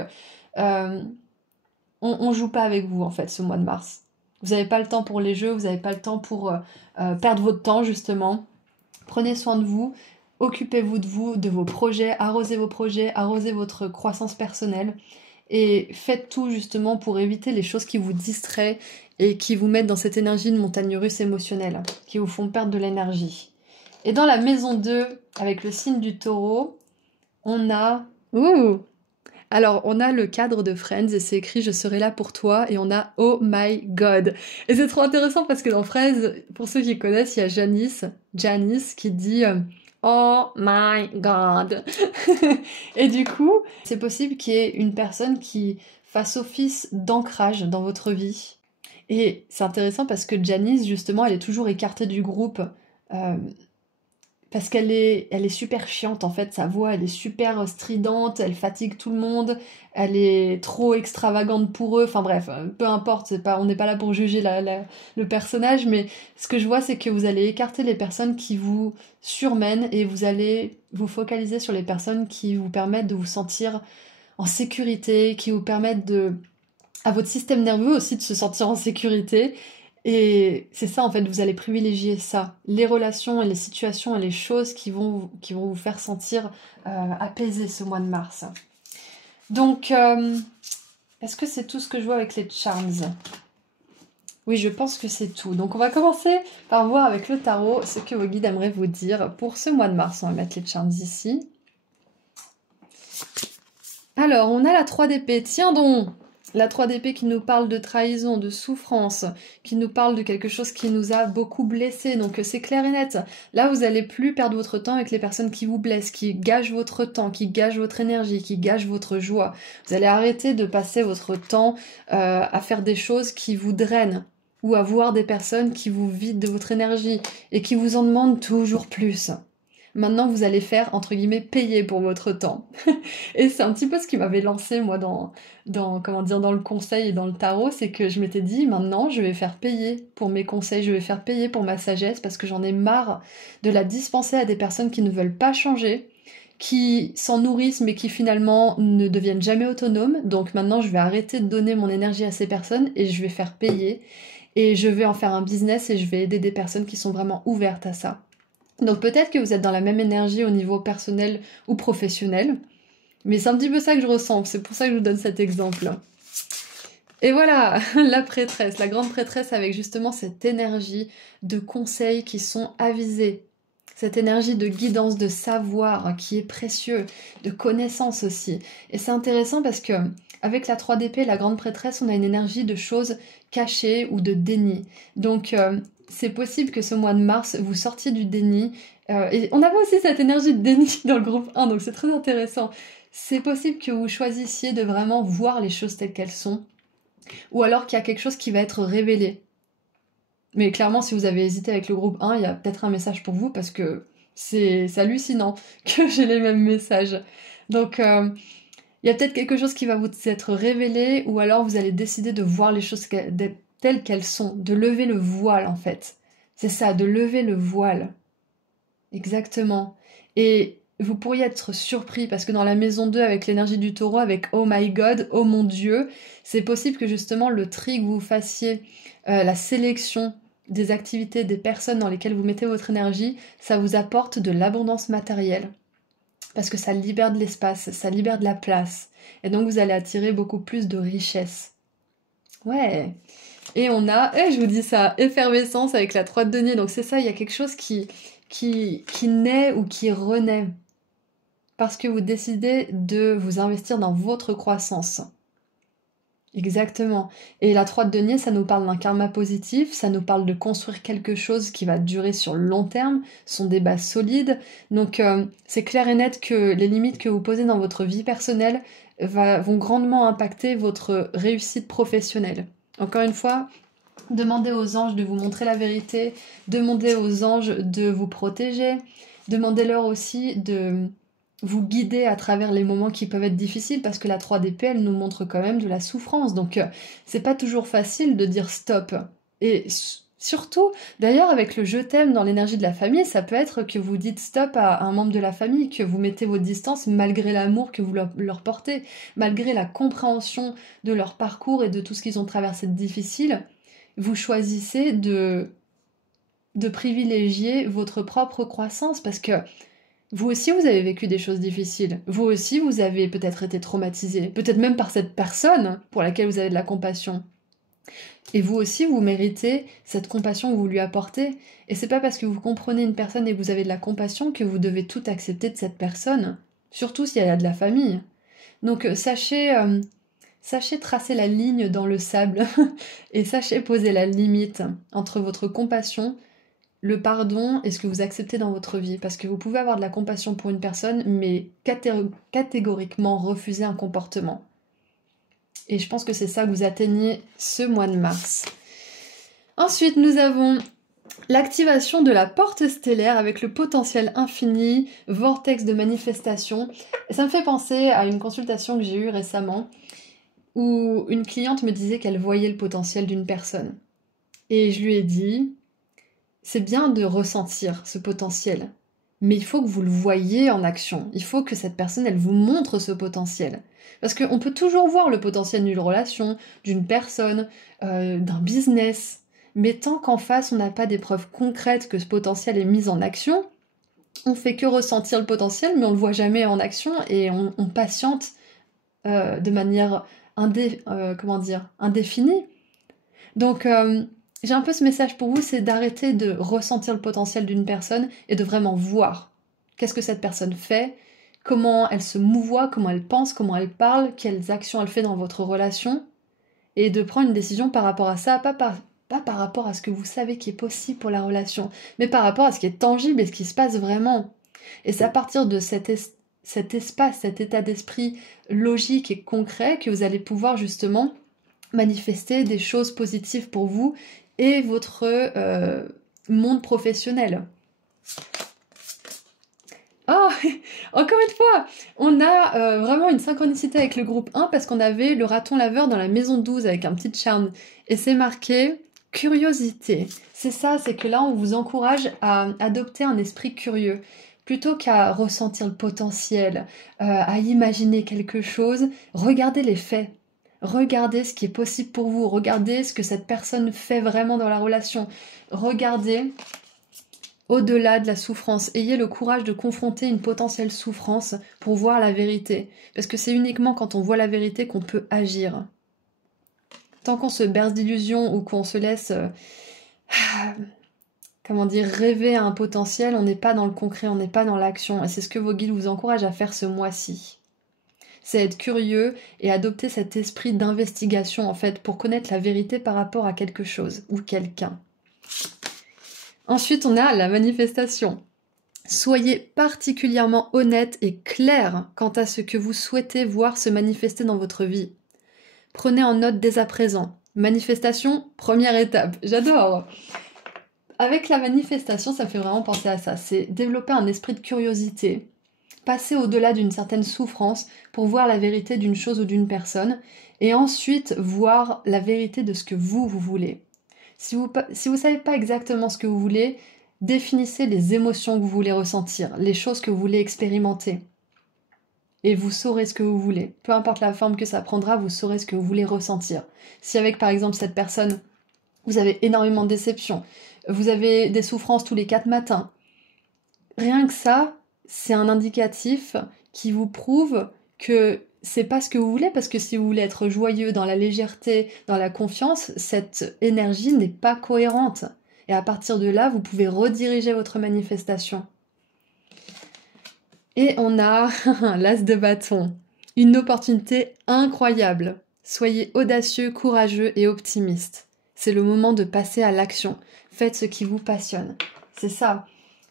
on joue pas avec vous en fait ce mois de mars. Vous n'avez pas le temps pour les jeux, vous n'avez pas le temps pour perdre votre temps justement. Prenez soin de vous, occupez-vous, de vos projets, arrosez votre croissance personnelle. Et faites tout justement pour éviter les choses qui vous distraient et qui vous mettent dans cette énergie de montagne russe émotionnelle, qui vous font perdre de l'énergie. Et dans la maison 2, avec le signe du taureau, on a... Alors, on a le cadre de Friends et c'est écrit « Je serai là pour toi » et on a « Oh my God ». Et c'est trop intéressant parce que dans Friends, pour ceux qui connaissent, il y a Janice qui dit Oh my God. Et du coup, c'est possible qu'il y ait une personne qui fasse office d'ancrage dans votre vie. Et c'est intéressant parce que Janice, justement, elle est toujours écartée du groupe. Parce elle est super chiante en fait, sa voix elle est super stridente, elle fatigue tout le monde, elle est trop extravagante pour eux, enfin bref, peu importe, on n'est pas là pour juger le personnage, mais ce que je vois c'est que vous allez écarter les personnes qui vous surmènent et vous allez vous focaliser sur les personnes qui vous permettent de vous sentir en sécurité, qui vous permettent à votre système nerveux aussi de se sentir en sécurité. Et c'est ça en fait, vous allez privilégier ça, les relations et les situations et les choses qui vont vous faire sentir apaisé ce mois de mars. Donc, est-ce que c'est tout ce que je vois avec les charms? Oui, je pense que c'est tout. Donc on va commencer par voir avec le tarot ce que vos guides aimeraient vous dire pour ce mois de mars. On va mettre les charms ici. Alors, on a la 3 d'épée. Tiens donc! La 3 d'épée qui nous parle de trahison, de souffrance, qui nous parle de quelque chose qui nous a beaucoup blessés. Donc c'est clair et net. Là, vous n'allez plus perdre votre temps avec les personnes qui vous blessent, qui gâchent votre temps, qui gâchent votre énergie, qui gâchent votre joie. Vous allez arrêter de passer votre temps à faire des choses qui vous drainent ou à voir des personnes qui vous vident de votre énergie et qui vous en demandent toujours plus. Maintenant, vous allez faire, entre guillemets, payer pour votre temps. Et c'est un petit peu ce qui m'avait lancé, moi, dans le conseil et dans le tarot, c'est que je m'étais dit, maintenant, je vais faire payer pour mes conseils, je vais faire payer pour ma sagesse, parce que j'en ai marre de la dispenser à des personnes qui ne veulent pas changer, qui s'en nourrissent, mais qui finalement ne deviennent jamais autonomes. Donc maintenant, je vais arrêter de donner mon énergie à ces personnes et je vais faire payer. Et je vais en faire un business et je vais aider des personnes qui sont vraiment ouvertes à ça. Donc peut-être que vous êtes dans la même énergie au niveau personnel ou professionnel, mais c'est un petit peu ça que je ressens, c'est pour ça que je vous donne cet exemple. Et voilà, la prêtresse, la grande prêtresse avec justement cette énergie de conseils qui sont avisés. Cette énergie de guidance, de savoir qui est précieux, de connaissance aussi. Et c'est intéressant parce que avec la 3 d'épée, la grande prêtresse, on a une énergie de choses cachées ou de déni. Donc c'est possible que ce mois de mars, vous sortiez du déni. Et on avait aussi cette énergie de déni dans le groupe 1, donc c'est très intéressant. C'est possible que vous choisissiez de vraiment voir les choses telles qu'elles sont, ou alors qu'il y a quelque chose qui va être révélé. Mais clairement, si vous avez hésité avec le groupe 1, il y a peut-être un message pour vous, parce que c'est hallucinant que j'ai les mêmes messages. Donc, il y a peut-être quelque chose qui va vous être révélé, ou alors vous allez décider de voir les choses telles qu'elles sont, de lever le voile en fait. C'est ça, de lever le voile. Exactement. Et vous pourriez être surpris parce que dans la maison 2, avec l'énergie du taureau, avec Oh my God, oh mon Dieu, c'est possible que justement le tri que vous fassiez, la sélection des activités, des personnes dans lesquelles vous mettez votre énergie, ça vous apporte de l'abondance matérielle. Parce que ça libère de l'espace, ça libère de la place. Et donc vous allez attirer beaucoup plus de richesse. Ouais. Et on a, je vous dis ça, effervescence avec la 3 de denier. Donc c'est ça, il y a quelque chose qui naît ou qui renaît. Parce que vous décidez de vous investir dans votre croissance. Exactement. Et la 3 de denier, ça nous parle d'un karma positif, ça nous parle de construire quelque chose qui va durer sur le long terme, sont des bases solides. Donc c'est clair et net que les limites que vous posez dans votre vie personnelle vont grandement impacter votre réussite professionnelle. Encore une fois, demandez aux anges de vous montrer la vérité, demandez aux anges de vous protéger, demandez-leur aussi de vous guider à travers les moments qui peuvent être difficiles, parce que la 3 d'épée, elle nous montre quand même de la souffrance. Donc c'est pas toujours facile de dire stop. Et surtout, d'ailleurs, avec le je t'aime dans l'énergie de la famille, ça peut être que vous dites stop à un membre de la famille, que vous mettez votre distance malgré l'amour que vous leur portez, malgré la compréhension de leur parcours et de tout ce qu'ils ont traversé de difficile. Vous choisissez de privilégier votre propre croissance, parce que vous aussi, vous avez vécu des choses difficiles. Vous aussi, vous avez peut-être été traumatisé, peut-être même par cette personne pour laquelle vous avez de la compassion. Et vous aussi, vous méritez cette compassion que vous lui apportez. Et c'est pas parce que vous comprenez une personne et que vous avez de la compassion que vous devez tout accepter de cette personne, surtout s'il y a de la famille. Donc sachez tracer la ligne dans le sable et sachez poser la limite entre votre compassion, le pardon et ce que vous acceptez dans votre vie. Parce que vous pouvez avoir de la compassion pour une personne, mais catégoriquement refuser un comportement. Et je pense que c'est ça que vous atteignez ce mois de mars. Ensuite, nous avons l'activation de la porte stellaire avec le potentiel infini, vortex de manifestation. Et ça me fait penser à une consultation que j'ai eue récemment, où une cliente me disait qu'elle voyait le potentiel d'une personne. Et je lui ai dit, c'est bien de ressentir ce potentiel, mais il faut que vous le voyiez en action. Il faut que cette personne, elle vous montre ce potentiel. Parce qu'on peut toujours voir le potentiel d'une relation, d'une personne, d'un business, mais tant qu'en face, on n'a pas des preuves concrètes que ce potentiel est mis en action, on fait que ressentir le potentiel, mais on le voit jamais en action, et on patiente de manière indéfinie. Donc, j'ai un peu ce message pour vous, c'est d'arrêter de ressentir le potentiel d'une personne et de vraiment voir qu'est-ce que cette personne fait, comment elle se mouvoie, comment elle pense, comment elle parle, quelles actions elle fait dans votre relation, et de prendre une décision par rapport à ça, pas par rapport à ce que vous savez qui est possible pour la relation, mais par rapport à ce qui est tangible et ce qui se passe vraiment. Et c'est à partir de cet espace, cet état d'esprit logique et concret que vous allez pouvoir justement manifester des choses positives pour vous et votre monde professionnel. Oh, encore une fois, on a vraiment une synchronicité avec le groupe 1 parce qu'on avait le raton laveur dans la maison 12 avec un petit charme. Et c'est marqué curiosité. C'est ça, c'est que là, on vous encourage à adopter un esprit curieux. Plutôt qu'à ressentir le potentiel, à imaginer quelque chose, regardez les faits. Regardez ce qui est possible pour vous. Regardez ce que cette personne fait vraiment dans la relation. Regardez au-delà de la souffrance. Ayez le courage de confronter une potentielle souffrance pour voir la vérité. Parce que c'est uniquement quand on voit la vérité qu'on peut agir. Tant qu'on se berce d'illusions ou qu'on se laisse, rêver à un potentiel, on n'est pas dans le concret, on n'est pas dans l'action. Et c'est ce que vos guides vous encouragent à faire ce mois-ci. C'est être curieux et adopter cet esprit d'investigation, en fait, pour connaître la vérité par rapport à quelque chose ou quelqu'un. Ensuite, on a la manifestation. Soyez particulièrement honnête et clair quant à ce que vous souhaitez voir se manifester dans votre vie. Prenez en note dès à présent. Manifestation, première étape. J'adore! Avec la manifestation, ça me fait vraiment penser à ça. C'est développer un esprit de curiosité, passer au-delà d'une certaine souffrance pour voir la vérité d'une chose ou d'une personne, et ensuite voir la vérité de ce que vous voulez. Si vous savez pas exactement ce que vous voulez, définissez les émotions que vous voulez ressentir, les choses que vous voulez expérimenter. Et vous saurez ce que vous voulez. Peu importe la forme que ça prendra, vous saurez ce que vous voulez ressentir. Si avec par exemple cette personne, vous avez énormément de déceptions, vous avez des souffrances tous les 4 matins, rien que ça, c'est un indicatif qui vous prouve que c'est pas ce que vous voulez, parce que si vous voulez être joyeux, dans la légèreté, dans la confiance, cette énergie n'est pas cohérente. Et à partir de là, vous pouvez rediriger votre manifestation. Et on a l'as de bâton. Une opportunité incroyable. Soyez audacieux, courageux et optimiste. C'est le moment de passer à l'action. Faites ce qui vous passionne. C'est ça.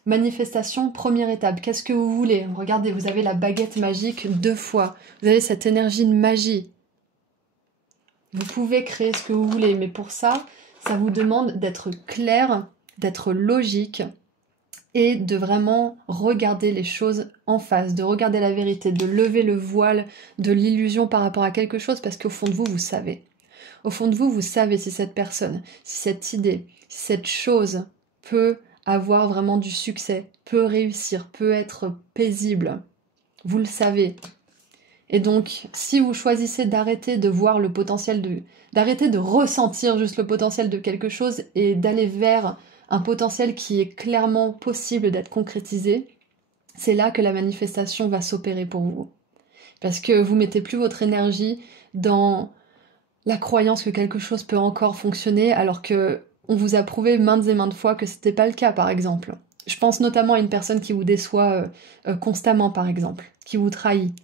Manifestation, première étape. Qu'est-ce que vous voulez? Regardez, vous avez la baguette magique 2 fois. Vous avez cette énergie de magie. Vous pouvez créer ce que vous voulez, mais pour ça, ça vous demande d'être clair, d'être logique et de vraiment regarder les choses en face, de regarder la vérité, de lever le voile de l'illusion par rapport à quelque chose, parce qu'au fond de vous, vous savez. Au fond de vous, vous savez si cette personne, si cette idée, si cette chose peut avoir vraiment du succès, peut réussir, peut être paisible. Vous le savez. Et donc, si vous choisissez d'arrêter de voir le potentiel d'arrêter de ressentir juste le potentiel de quelque chose et d'aller vers un potentiel qui est clairement possible d'être concrétisé, c'est là que la manifestation va s'opérer pour vous. Parce que vous mettez plus votre énergie dans la croyance que quelque chose peut encore fonctionner, alors que on vous a prouvé maintes et maintes fois que c'était pas le cas, par exemple. Je pense notamment à une personne qui vous déçoit constamment, par exemple, qui vous trahit.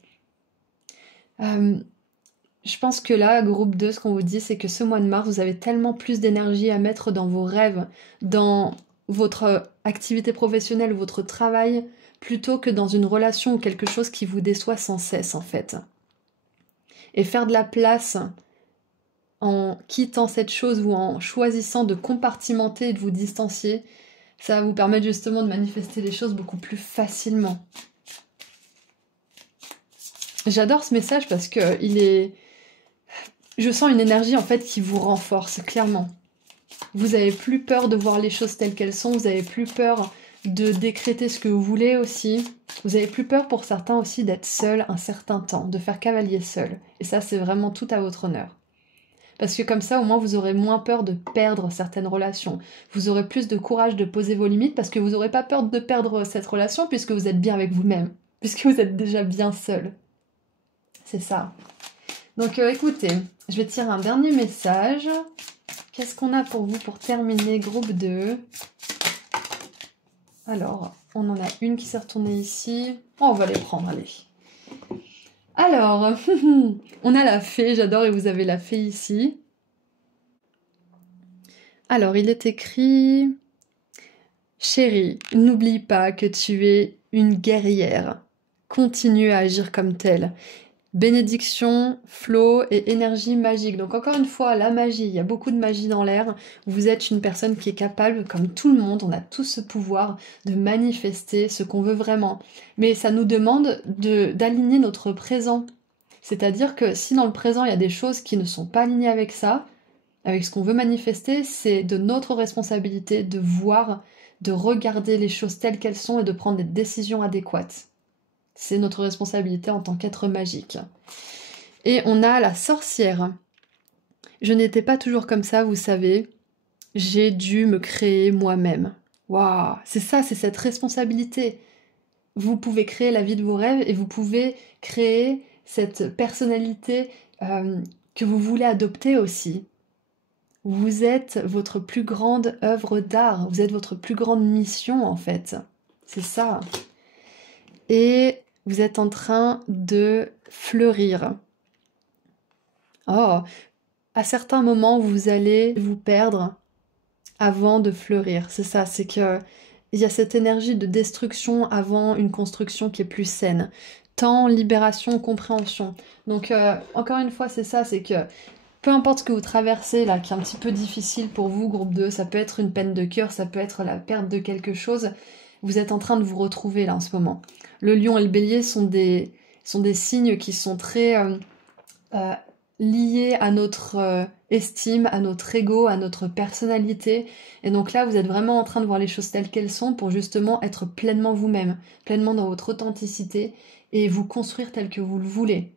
Je pense que là, groupe 2, ce qu'on vous dit, c'est que ce mois de mars, vous avez tellement plus d'énergie à mettre dans vos rêves, dans votre activité professionnelle, votre travail, plutôt que dans une relation ou quelque chose qui vous déçoit sans cesse, en fait. Et faire de la place en quittant cette chose ou en choisissant de compartimenter et de vous distancier, ça va vous permettre justement de manifester les choses beaucoup plus facilement. J'adore ce message parce que je sens une énergie en fait qui vous renforce, clairement. Vous avez plus peur de voir les choses telles qu'elles sont, vous avez plus peur de décréter ce que vous voulez aussi. Vous avez plus peur pour certains aussi d'être seul un certain temps, de faire cavalier seul. Et ça, c'est vraiment tout à votre honneur. Parce que comme ça, au moins, vous aurez moins peur de perdre certaines relations. Vous aurez plus de courage de poser vos limites parce que vous n'aurez pas peur de perdre cette relation puisque vous êtes bien avec vous-même, puisque vous êtes déjà bien seul. C'est ça. Donc écoutez, je vais tirer un dernier message. Qu'est-ce qu'on a pour vous pour terminer, groupe 2? Alors, on en a une qui s'est retournée ici. Oh, on va les prendre, allez. Alors, on a la fée, j'adore, et vous avez la fée ici. Alors, il est écrit... Chérie, n'oublie pas que tu es une guerrière. Continue à agir comme telle. Bénédiction, flow et énergie magique. Donc encore une fois, la magie, il y a beaucoup de magie dans l'air. Vous êtes une personne qui est capable, comme tout le monde, on a tous ce pouvoir de manifester ce qu'on veut vraiment. Mais ça nous demande d'aligner notre présent. C'est-à-dire que si dans le présent, il y a des choses qui ne sont pas alignées avec ça, avec ce qu'on veut manifester, c'est de notre responsabilité de voir, de regarder les choses telles qu'elles sont et de prendre des décisions adéquates. C'est notre responsabilité en tant qu'être magique. Et on a la sorcière. Je n'étais pas toujours comme ça, vous savez. J'ai dû me créer moi-même. Waouh, c'est ça, c'est cette responsabilité. Vous pouvez créer la vie de vos rêves et vous pouvez créer cette personnalité que vous voulez adopter aussi. Vous êtes votre plus grande œuvre d'art, vous êtes votre plus grande mission en fait. C'est ça. Et vous êtes en train de fleurir. Oh, à certains moments, vous allez vous perdre avant de fleurir. C'est ça, c'est que il y a cette énergie de destruction avant une construction qui est plus saine. Temps, libération, compréhension. Donc, encore une fois, c'est ça, c'est que peu importe ce que vous traversez là, qui est un petit peu difficile pour vous, groupe 2, ça peut être une peine de cœur, ça peut être la perte de quelque chose, vous êtes en train de vous retrouver là en ce moment. Le lion et le bélier sont des signes qui sont très euh, liés à notre estime, à notre ego, à notre personnalité. Et donc là, vous êtes vraiment en train de voir les choses telles qu'elles sont pour justement être pleinement vous-même, pleinement dans votre authenticité et vous construire tel que vous le voulez.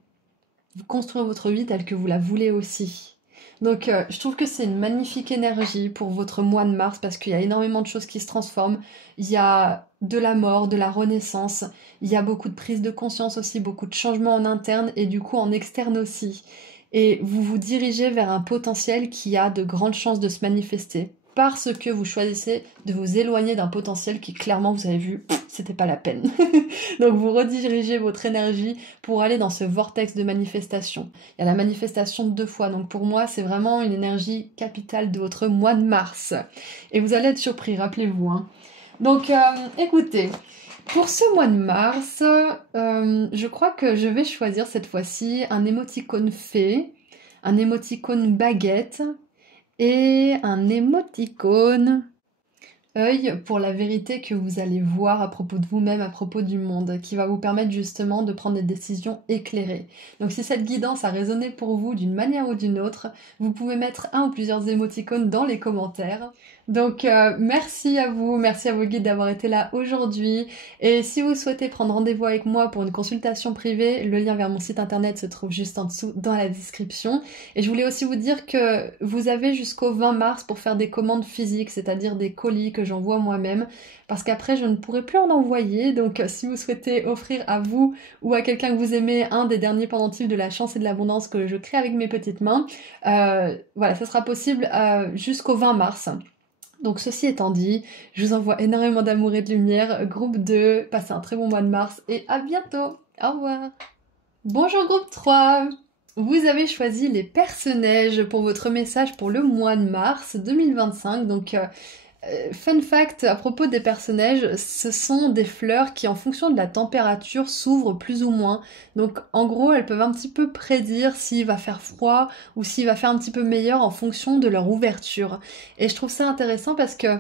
Vous construire votre vie telle que vous la voulez aussi. Donc je trouve que c'est une magnifique énergie pour votre mois de mars parce qu'il y a énormément de choses qui se transforment. Il y a de la mort, de la renaissance, il y a beaucoup de prise de conscience aussi, beaucoup de changements en interne et du coup en externe aussi. Et vous vous dirigez vers un potentiel qui a de grandes chances de se manifester parce que vous choisissez de vous éloigner d'un potentiel qui clairement vous avez vu, c'était pas la peine. Donc vous redirigez votre énergie pour aller dans ce vortex de manifestation. Il y a la manifestation de 2 fois, donc pour moi c'est vraiment une énergie capitale de votre mois de mars. Et vous allez être surpris, rappelez-vous. Hein. Donc écoutez, pour ce mois de mars, je crois que je vais choisir cette fois-ci un émoticône fée, un émoticône baguette et un émoticône œil pour la vérité que vous allez voir à propos de vous-même, à propos du monde, qui va vous permettre justement de prendre des décisions éclairées. Donc si cette guidance a résonné pour vous d'une manière ou d'une autre, vous pouvez mettre un ou plusieurs émoticônes dans les commentaires. Donc merci à vos guides d'avoir été là aujourd'hui. Et si vous souhaitez prendre rendez-vous avec moi pour une consultation privée, le lien vers mon site internet se trouve juste en dessous dans la description. Et je voulais aussi vous dire que vous avez jusqu'au 20 mars pour faire des commandes physiques, c'est-à-dire des colis que j'envoie moi-même, parce qu'après je ne pourrai plus en envoyer. Donc si vous souhaitez offrir à vous ou à quelqu'un que vous aimez un des derniers pendentifs de la chance et de l'abondance que je crée avec mes petites mains, voilà, ça sera possible jusqu'au 20 mars. Donc ceci étant dit, je vous envoie énormément d'amour et de lumière. Groupe 2, passez un très bon mois de mars et à bientôt. Au revoir. Bonjour groupe 3. Vous avez choisi les personnages pour votre message pour le mois de mars 2025. Donc fun fact à propos des personnages, ce sont des fleurs qui en fonction de la température s'ouvrent plus ou moins. Donc en gros elles peuvent un petit peu prédire s'il va faire froid ou s'il va faire un petit peu meilleur en fonction de leur ouverture. Et je trouve ça intéressant parce que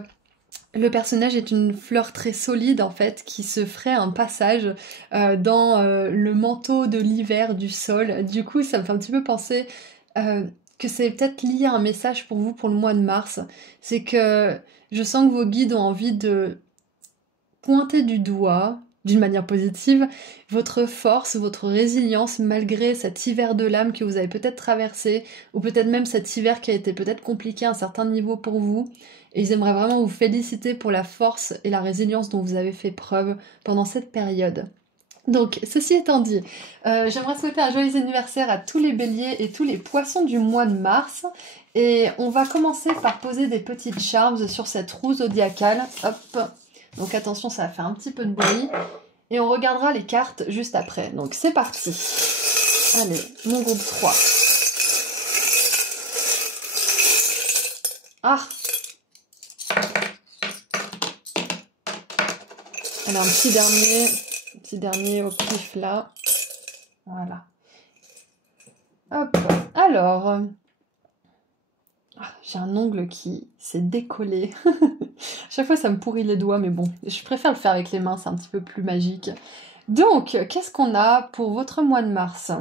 le personnage est une fleur très solide en fait qui se ferait un passage dans le manteau de l'hiver du sol. Du coup ça me fait un petit peu penser que c'est peut-être lié à un message pour vous pour le mois de mars. C'est que je sens que vos guides ont envie de pointer du doigt, d'une manière positive, votre force, votre résilience malgré cet hiver de l'âme que vous avez peut-être traversé, ou peut-être même cet hiver qui a été peut-être compliqué à un certain niveau pour vous. Et ils aimeraient vraiment vous féliciter pour la force et la résilience dont vous avez fait preuve pendant cette période. Donc, ceci étant dit, j'aimerais souhaiter un joyeux anniversaire à tous les béliers et tous les poissons du mois de mars. Et on va commencer par poser des petites charms sur cette roue zodiacale. Hop. Donc attention, ça va faire un petit peu de bruit. Et on regardera les cartes juste après. Donc c'est parti. Allez, mon groupe 3. Ah! Alors un petit dernier au pif là. Voilà. Hop. Alors, j'ai un ongle qui s'est décollé. Chaque fois ça me pourrit les doigts, mais bon, je préfère le faire avec les mains, c'est un petit peu plus magique. Donc, qu'est-ce qu'on a pour votre mois de mars?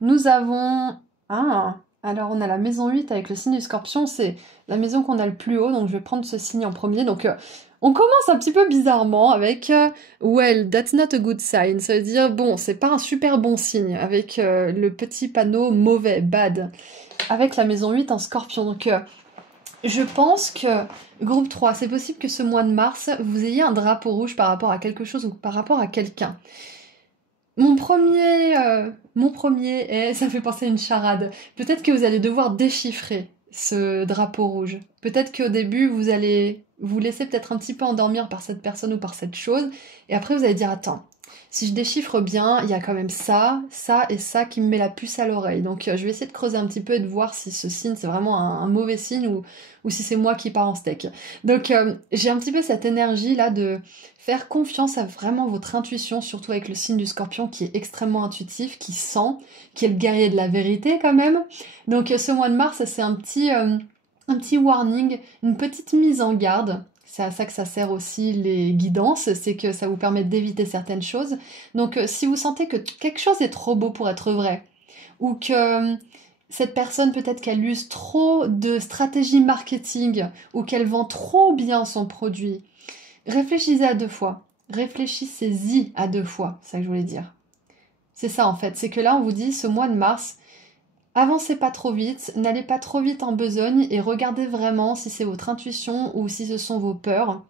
Nous avons... alors on a la maison 8 avec le signe du scorpion, c'est la maison qu'on a le plus haut, donc je vais prendre ce signe en premier. Donc on commence un petit peu bizarrement avec well, that's not a good sign. Ça veut dire, bon, c'est pas un super bon signe, avec le petit panneau mauvais, bad, avec la maison 8 en scorpion. Donc je pense que, groupe 3, c'est possible que ce mois de mars, vous ayez un drapeau rouge par rapport à quelque chose ou par rapport à quelqu'un. Mon premier, et ça me fait penser à une charade. Peut-être que vous allez devoir déchiffrer ce drapeau rouge. Peut-être qu'au début, vous allez vous laisser peut-être un petit peu endormir par cette personne ou par cette chose, et après vous allez dire, attends, si je déchiffre bien, il y a quand même ça, ça et ça qui me met la puce à l'oreille. Donc je vais essayer de creuser un petit peu et de voir si ce signe c'est vraiment un mauvais signe ou si c'est moi qui pars en steak. Donc j'ai un petit peu cette énergie là de faire confiance à vraiment votre intuition, surtout avec le signe du Scorpion qui est extrêmement intuitif, qui sent, qui est le guerrier de la vérité quand même. Donc ce mois de mars, c'est un petit warning, une petite mise en garde. C'est à ça que ça sert aussi les guidances, c'est que ça vous permet d'éviter certaines choses. Donc si vous sentez que quelque chose est trop beau pour être vrai, ou que cette personne peut-être qu'elle use trop de stratégie marketing, ou qu'elle vend trop bien son produit, réfléchissez à 2 fois. Réfléchissez-y à 2 fois, c'est ça que je voulais dire. C'est ça en fait, c'est que là on vous dit ce mois de mars, avancez pas trop vite, n'allez pas trop vite en besogne et regardez vraiment si c'est votre intuition ou si ce sont vos peurs.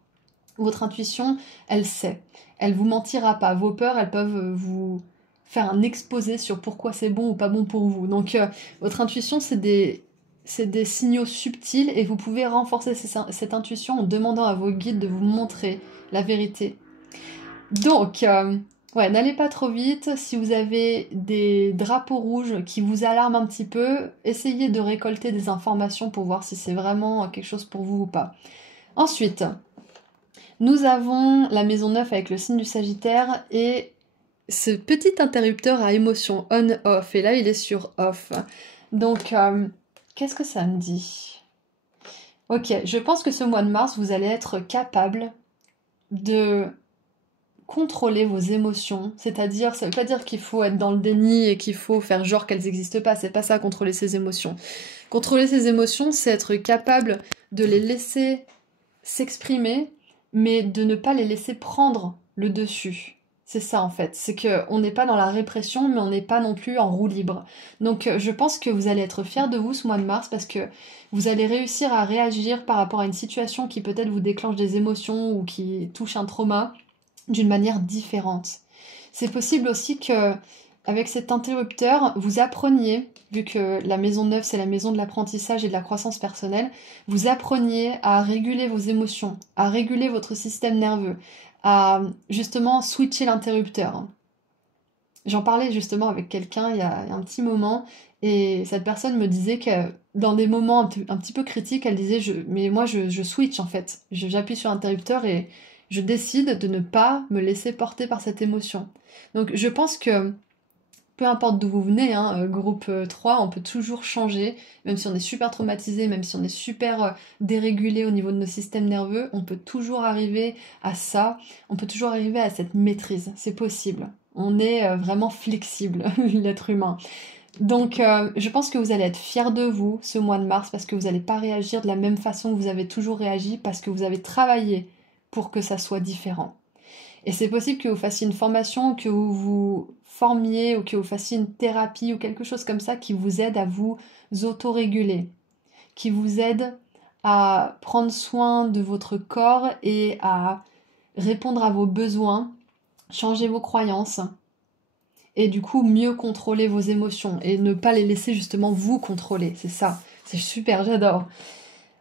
Votre intuition, elle sait. Elle vous mentira pas. Vos peurs, elles peuvent vous faire un exposé sur pourquoi c'est bon ou pas bon pour vous. Donc votre intuition, c'est des signaux subtils et vous pouvez renforcer cette intuition en demandant à vos guides de vous montrer la vérité. Donc, ouais, n'allez pas trop vite. Si vous avez des drapeaux rouges qui vous alarment un petit peu, essayez de récolter des informations pour voir si c'est vraiment quelque chose pour vous ou pas. Ensuite, nous avons la maison 9 avec le signe du Sagittaire et ce petit interrupteur à émotion on-off. Et là, il est sur off. Donc, qu'est-ce que ça me dit? Ok, je pense que ce mois de mars, vous allez être capable de contrôler vos émotions, c'est-à-dire, ça veut pas dire qu'il faut être dans le déni et qu'il faut faire genre qu'elles n'existent pas, c'est pas ça, contrôler ses émotions. Contrôler ses émotions, c'est être capable de les laisser s'exprimer, mais de ne pas les laisser prendre le dessus. C'est ça en fait, c'est qu'on n'est pas dans la répression, mais on n'est pas non plus en roue libre. Donc je pense que vous allez être fiers de vous ce mois de mars parce que vous allez réussir à réagir par rapport à une situation qui peut-être vous déclenche des émotions ou qui touche un trauma d'une manière différente. C'est possible aussi que avec cet interrupteur, vous appreniez, vu que la maison 9 c'est la maison de l'apprentissage et de la croissance personnelle, vous appreniez à réguler vos émotions, à réguler votre système nerveux, à justement switcher l'interrupteur. J'en parlais justement avec quelqu'un il y a un petit moment et cette personne me disait que dans des moments un petit peu critiques, elle disait mais moi je switch en fait, j'appuie sur l'interrupteur et je décide de ne pas me laisser porter par cette émotion. Donc je pense que peu importe d'où vous venez, hein, groupe 3, on peut toujours changer, même si on est super traumatisé, même si on est super dérégulé au niveau de nos systèmes nerveux, on peut toujours arriver à ça, on peut toujours arriver à cette maîtrise, c'est possible. On est vraiment flexible, l'être humain. Donc je pense que vous allez être fiers de vous ce mois de mars parce que vous n'allez pas réagir de la même façon que vous avez toujours réagi parce que vous avez travaillé pour que ça soit différent. Et c'est possible que vous fassiez une formation, que vous vous formiez ou que vous fassiez une thérapie ou quelque chose comme ça qui vous aide à vous autoréguler, qui vous aide à prendre soin de votre corps et à répondre à vos besoins, changer vos croyances et du coup mieux contrôler vos émotions et ne pas les laisser justement vous contrôler. C'est ça, c'est super, j'adore.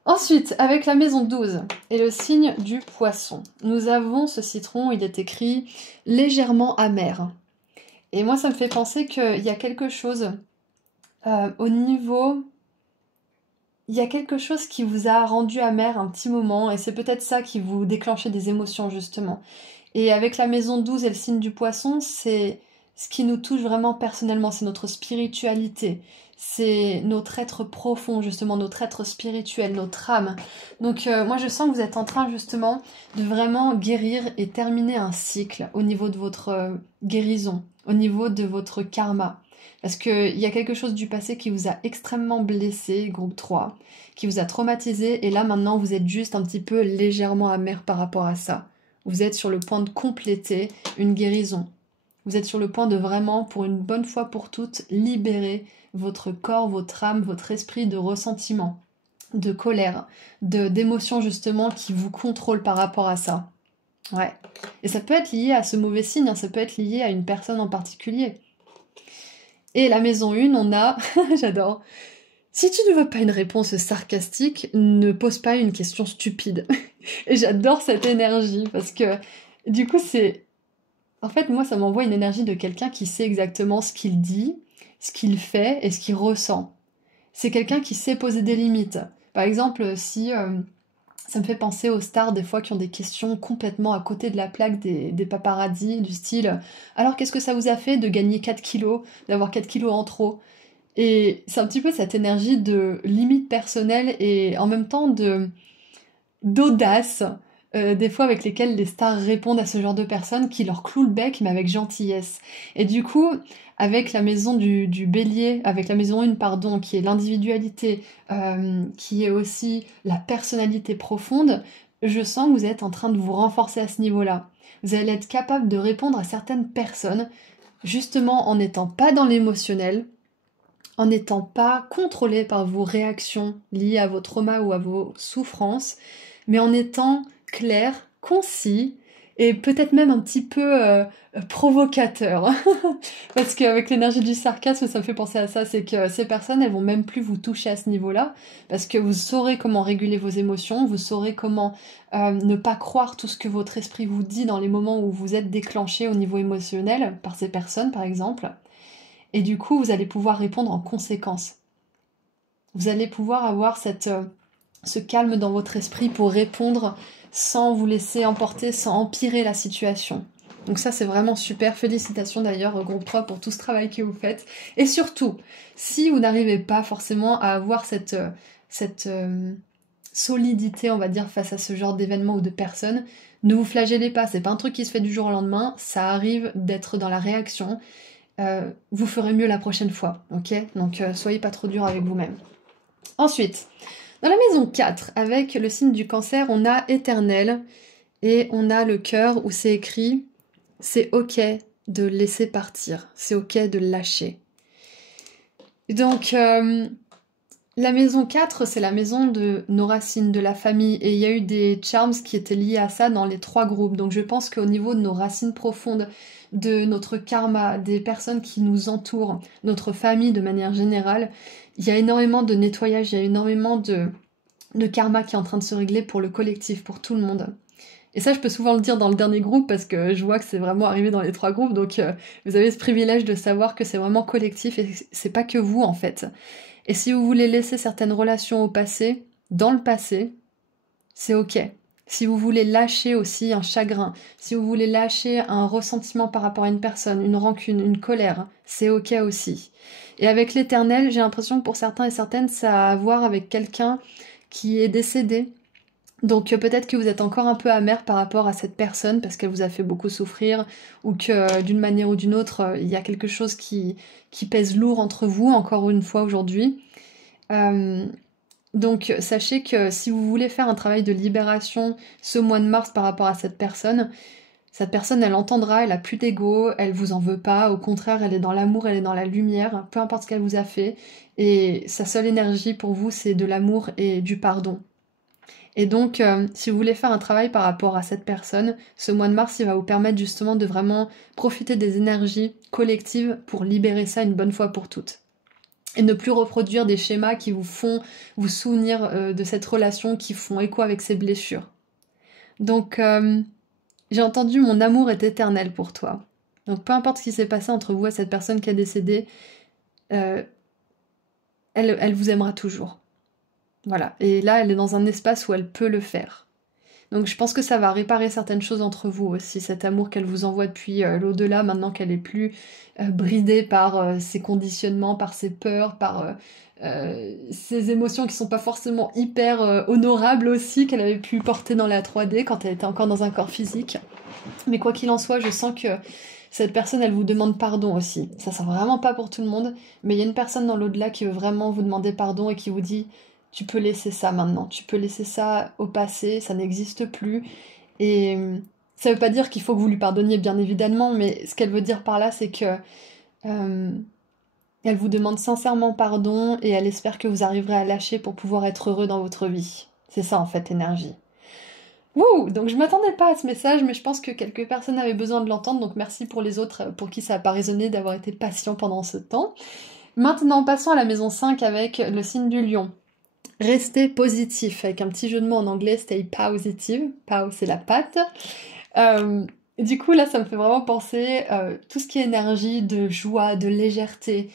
Ensuite, avec la maison 12 et le signe du poisson, nous avons ce citron, il est écrit légèrement amer. Et moi, ça me fait penser qu'il y a quelque chose au niveau... Il y a quelque chose qui vous a rendu amer un petit moment, et c'est peut-être ça qui vous déclenchait des émotions, justement. Et avec la maison 12 et le signe du poisson, c'est ce qui nous touche vraiment personnellement, c'est notre spiritualité. C'est notre être profond, justement, notre être spirituel, notre âme. Donc moi, je sens que vous êtes en train, justement, de vraiment guérir et terminer un cycle au niveau de votre guérison, au niveau de votre karma. Parce qu'il y a quelque chose du passé qui vous a extrêmement blessé, groupe 3, qui vous a traumatisé, et là, maintenant, vous êtes juste un petit peu légèrement amer par rapport à ça. Vous êtes sur le point de compléter une guérison. Vous êtes sur le point de vraiment, pour une bonne fois pour toutes, libérer votre corps, votre âme, votre esprit de ressentiment, de colère, d'émotions justement qui vous contrôlent par rapport à ça. Ouais. Et ça peut être lié à ce mauvais signe, hein, ça peut être lié à une personne en particulier. Et la maison 1, on a, j'adore, Si tu ne veux pas une réponse sarcastique, ne pose pas une question stupide. Et j'adore cette énergie parce que du coup c'est... En fait moi ça m'envoie une énergie de quelqu'un qui sait exactement ce qu'il dit, ce qu'il fait et ce qu'il ressent. C'est quelqu'un qui sait poser des limites. Par exemple, si ça me fait penser aux stars des fois qui ont des questions complètement à côté de la plaque des paparazzis, du style alors qu'est-ce que ça vous a fait de gagner 4 kilos, d'avoir 4 kilos en trop? Et c'est un petit peu cette énergie de limite personnelle et en même temps de d'audace, des fois avec lesquelles les stars répondent à ce genre de personnes qui leur clouent le bec mais avec gentillesse. Et du coup, avec la maison du bélier, avec la maison 1, pardon, qui est l'individualité, qui est aussi la personnalité profonde, je sens que vous êtes en train de vous renforcer à ce niveau-là. Vous allez être capable de répondre à certaines personnes, justement en n'étant pas dans l'émotionnel, en n'étant pas contrôlé par vos réactions liées à vos traumas ou à vos souffrances, mais en étant clair, concis et peut-être même un petit peu provocateur. Parce qu'avec l'énergie du sarcasme, ça me fait penser à ça, c'est que ces personnes, elles vont même plus vous toucher à ce niveau-là, parce que vous saurez comment réguler vos émotions, vous saurez comment ne pas croire tout ce que votre esprit vous dit dans les moments où vous êtes déclenché au niveau émotionnel par ces personnes, par exemple. Et du coup, vous allez pouvoir répondre en conséquence. Vous allez pouvoir avoir ce calme dans votre esprit pour répondre sans vous laisser emporter, sans empirer la situation. Donc ça, c'est vraiment super. Félicitations d'ailleurs, groupe 3, pour tout ce travail que vous faites. Et surtout, si vous n'arrivez pas forcément à avoir cette solidité, on va dire, face à ce genre d'événements ou de personnes, ne vous flagellez pas. C'est pas un truc qui se fait du jour au lendemain. Ça arrive d'être dans la réaction. Vous ferez mieux la prochaine fois, ok? Donc soyez pas trop dur avec vous-même. Ensuite, dans la maison 4, avec le signe du cancer, on a éternel et on a le cœur où c'est écrit « c'est ok de laisser partir, c'est ok de lâcher ». Donc, la maison 4, c'est la maison de nos racines, de la famille, et il y a eu des charms qui étaient liés à ça dans les 3 groupes. Donc je pense qu'au niveau de nos racines profondes, de notre karma, des personnes qui nous entourent, notre famille de manière générale, il y a énormément de nettoyage, il y a énormément de karma qui est en train de se régler pour le collectif, pour tout le monde. Et ça, je peux souvent le dire dans le dernier groupe parce que je vois que c'est vraiment arrivé dans les 3 groupes, donc vous avez ce privilège de savoir que c'est vraiment collectif et c'est pas que vous en fait. Et si vous voulez laisser certaines relations au passé, dans le passé, c'est ok. Si vous voulez lâcher aussi un chagrin, si vous voulez lâcher un ressentiment par rapport à une personne, une rancune, une colère, c'est ok aussi. Et avec l'éternel, j'ai l'impression que pour certains et certaines, ça a à voir avec quelqu'un qui est décédé. Donc peut-être que vous êtes encore un peu amer par rapport à cette personne parce qu'elle vous a fait beaucoup souffrir ou que d'une manière ou d'une autre, il y a quelque chose qui pèse lourd entre vous, encore une fois aujourd'hui. Donc sachez que si vous voulez faire un travail de libération ce mois de mars par rapport à cette personne, elle entendra, elle a plus d'ego, elle vous en veut pas, au contraire, elle est dans l'amour, elle est dans la lumière, peu importe ce qu'elle vous a fait, et sa seule énergie pour vous, c'est de l'amour et du pardon. Et donc, si vous voulez faire un travail par rapport à cette personne, ce mois de mars, il va vous permettre justement de vraiment profiter des énergies collectives pour libérer ça une bonne fois pour toutes. Et ne plus reproduire des schémas qui vous font vous souvenir de cette relation, qui font écho avec ces blessures. Donc, j'ai entendu « mon amour est éternel pour toi ». Donc, peu importe ce qui s'est passé entre vous et cette personne qui est décédée, elle vous aimera toujours. Voilà, et là, elle est dans un espace où elle peut le faire. Donc je pense que ça va réparer certaines choses entre vous aussi, cet amour qu'elle vous envoie depuis l'au-delà, maintenant qu'elle est plus bridée par ses conditionnements, par ses peurs, par ses émotions qui sont pas forcément hyper honorables aussi, qu'elle avait pu porter dans la 3D quand elle était encore dans un corps physique. Mais quoi qu'il en soit, je sens que cette personne, elle vous demande pardon aussi. Ça sert vraiment pas pour tout le monde, mais il y a une personne dans l'au-delà qui veut vraiment vous demander pardon et qui vous dit tu peux laisser ça maintenant, tu peux laisser ça au passé, ça n'existe plus. Et ça veut pas dire qu'il faut que vous lui pardonniez, bien évidemment, mais ce qu'elle veut dire par là, c'est que elle vous demande sincèrement pardon et elle espère que vous arriverez à lâcher pour pouvoir être heureux dans votre vie. C'est ça en fait, énergie. Wouh! Donc je m'attendais pas à ce message, mais je pense que quelques personnes avaient besoin de l'entendre, donc merci pour les autres pour qui ça n'a pas résonné d'avoir été patient pendant ce temps. Maintenant, passons à la maison 5 avec le signe du lion. Restez positif, avec un petit jeu de mots en anglais, stay positive. Pow, c'est la patte. Du coup, là, ça me fait vraiment penser tout ce qui est énergie, de joie, de légèreté.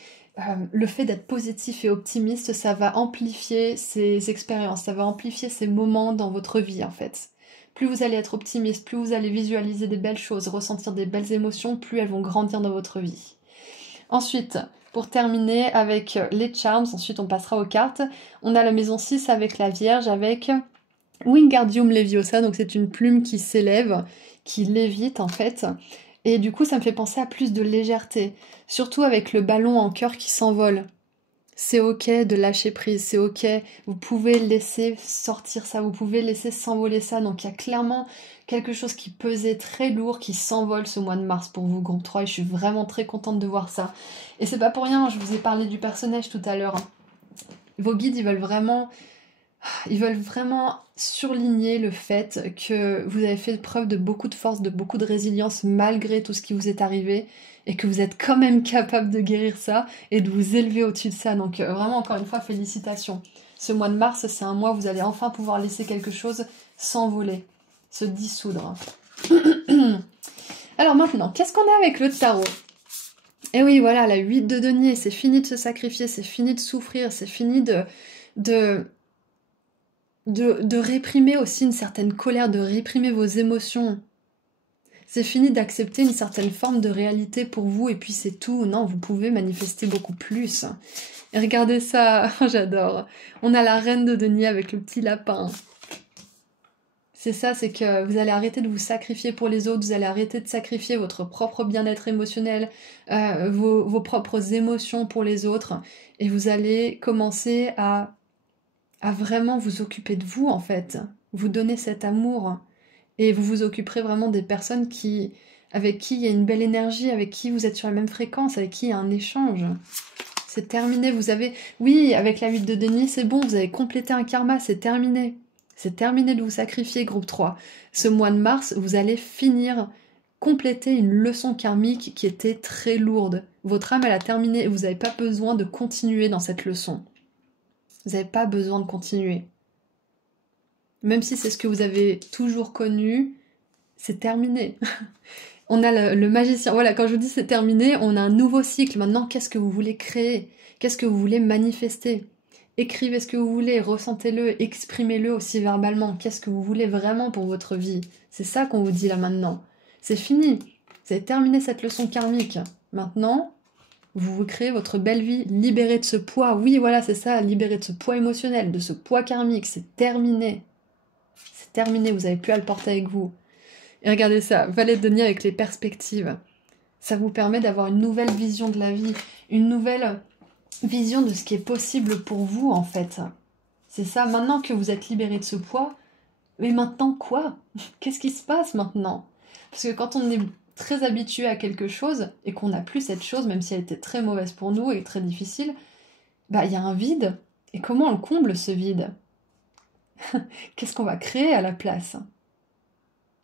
Le fait d'être positif et optimiste, ça va amplifier ces expériences, ça va amplifier ces moments dans votre vie, en fait. Plus vous allez être optimiste, plus vous allez visualiser des belles choses, ressentir des belles émotions, plus elles vont grandir dans votre vie. Ensuite, pour terminer avec les charms, ensuite on passera aux cartes. On a la maison 6 avec la Vierge, avec Wingardium Leviosa, donc c'est une plume qui s'élève, qui lévite en fait. Et du coup, ça me fait penser à plus de légèreté, surtout avec le ballon en cœur qui s'envole. C'est ok de lâcher prise, c'est ok, vous pouvez laisser sortir ça, vous pouvez laisser s'envoler ça. Donc il y a clairement quelque chose qui pesait très lourd, qui s'envole ce mois de mars pour vous, groupe 3, et je suis vraiment très contente de voir ça. Et c'est pas pour rien, je vous ai parlé du personnage tout à l'heure. Vos guides, ils veulent vraiment surligner le fait que vous avez fait preuve de beaucoup de force, de beaucoup de résilience malgré tout ce qui vous est arrivé et que vous êtes quand même capable de guérir ça et de vous élever au-dessus de ça. Donc vraiment, encore une fois, félicitations. Ce mois de mars, c'est un mois où vous allez enfin pouvoir laisser quelque chose s'envoler, se dissoudre. Alors maintenant, qu'est-ce qu'on a avec le tarot? Et oui, voilà, la 8 de denier, c'est fini de se sacrifier, c'est fini de souffrir, c'est fini de réprimer aussi une certaine colère, de réprimer vos émotions. C'est fini d'accepter une certaine forme de réalité pour vous et puis c'est tout. Non, vous pouvez manifester beaucoup plus. Et regardez ça, j'adore. On a la reine de denier avec le petit lapin. C'est ça, c'est que vous allez arrêter de vous sacrifier pour les autres, vous allez arrêter de sacrifier votre propre bien-être émotionnel, vos propres émotions pour les autres, et vous allez commencer à vraiment vous occuper de vous, en fait. Vous donner cet amour. Et vous vous occuperez vraiment des personnes avec qui il y a une belle énergie, avec qui vous êtes sur la même fréquence, avec qui il y a un échange. C'est terminé, vous avez... Oui, avec la 8 de denier, c'est bon, vous avez complété un karma, c'est terminé. C'est terminé de vous sacrifier, groupe 3. Ce mois de mars, vous allez compléter une leçon karmique qui était très lourde. Votre âme, elle a terminé et vous n'avez pas besoin de continuer dans cette leçon. Vous n'avez pas besoin de continuer. Même si c'est ce que vous avez toujours connu, c'est terminé. On a le magicien. Voilà, quand je vous dis c'est terminé, on a un nouveau cycle. Maintenant, qu'est-ce que vous voulez créer? Qu'est-ce que vous voulez manifester? Écrivez ce que vous voulez, ressentez-le, exprimez-le aussi verbalement. Qu'est-ce que vous voulez vraiment pour votre vie? C'est ça qu'on vous dit là maintenant. C'est fini. Vous avez terminé cette leçon karmique. Maintenant, vous créez votre belle vie, libérée de ce poids. Oui, voilà, c'est ça, libérée de ce poids émotionnel, de ce poids karmique. C'est terminé. C'est terminé, vous n'avez plus à le porter avec vous. Et regardez ça, valet de denier avec les perspectives. Ça vous permet d'avoir une nouvelle vision de la vie, une nouvelle vision de ce qui est possible pour vous, en fait. C'est ça, maintenant que vous êtes libéré de ce poids, mais maintenant quoi? Qu'est-ce qui se passe maintenant? Parce que quand on est très habitué à quelque chose, et qu'on n'a plus cette chose, même si elle était très mauvaise pour nous et très difficile, bah il y a un vide. Et comment on le comble, ce vide? Qu'est-ce qu'on va créer à la place?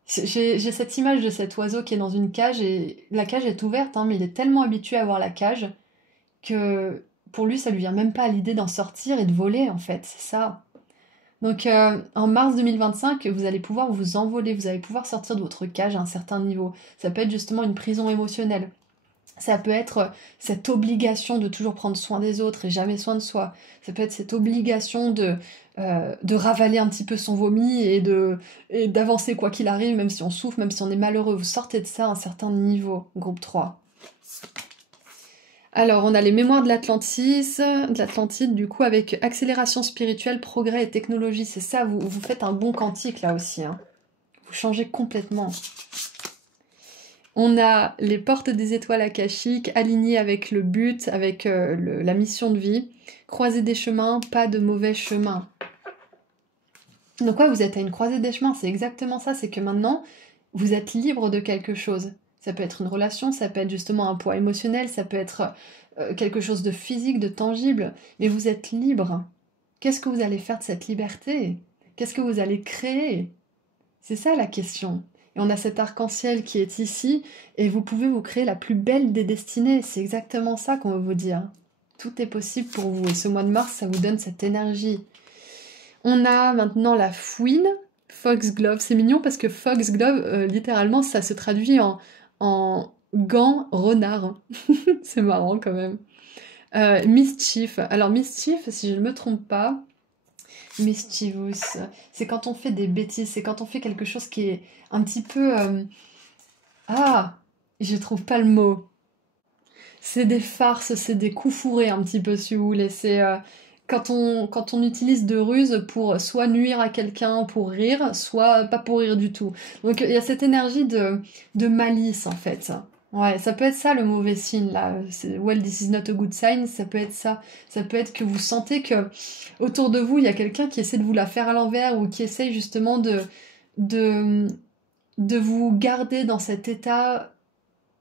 J'ai cette image de cet oiseau qui est dans une cage, et la cage est ouverte, hein, mais il est tellement habitué à voir la cage que pour lui, ça lui vient même pas à l'idée d'en sortir et de voler, en fait, c'est ça. Donc en mars 2025, vous allez pouvoir vous envoler, vous allez pouvoir sortir de votre cage à un certain niveau. Ça peut être justement une prison émotionnelle. Ça peut être cette obligation de toujours prendre soin des autres et jamais soin de soi. Ça peut être cette obligation de ravaler un petit peu son vomi et d'avancer quoi qu'il arrive, même si on souffre, même si on est malheureux. Vous sortez de ça à un certain niveau, groupe 3. Alors, on a les mémoires de l'Atlantide, du coup, avec accélération spirituelle, progrès et technologie. C'est ça, vous faites un bond quantique, là aussi. Hein. Vous changez complètement. On a les portes des étoiles akashiques, alignées avec le but, avec la mission de vie. Croiser des chemins, pas de mauvais chemins. Donc ouais, vous êtes à une croisée des chemins, c'est exactement ça. C'est que maintenant, vous êtes libre de quelque chose. Ça peut être une relation, ça peut être justement un poids émotionnel, ça peut être quelque chose de physique, de tangible, mais vous êtes libre. Qu'est-ce que vous allez faire de cette liberté? Qu'est-ce que vous allez créer? C'est ça la question. Et on a cet arc-en-ciel qui est ici, et vous pouvez vous créer la plus belle des destinées. C'est exactement ça qu'on veut vous dire. Tout est possible pour vous. Et ce mois de mars, ça vous donne cette énergie. On a maintenant la fouine, foxglove. C'est mignon parce que foxglove, littéralement, ça se traduit en gant renard. C'est marrant quand même. Mischief. Alors mischief, si je ne me trompe pas, mischievous, c'est quand on fait des bêtises, c'est quand on fait quelque chose qui est un petit peu... Ah, je trouve pas le mot. C'est des farces, c'est des coups fourrés un petit peu si vous voulez. C'est quand on utilise de ruse pour soit nuire à quelqu'un pour rire, soit pas pour rire du tout. Donc il y a cette énergie de malice en fait. Ouais, ça peut être ça le mauvais signe là. Well, this is not a good sign. Ça peut être ça. Ça peut être que vous sentez que autour de vous il y a quelqu'un qui essaie de vous la faire à l'envers ou qui essaie justement de de vous garder dans cet état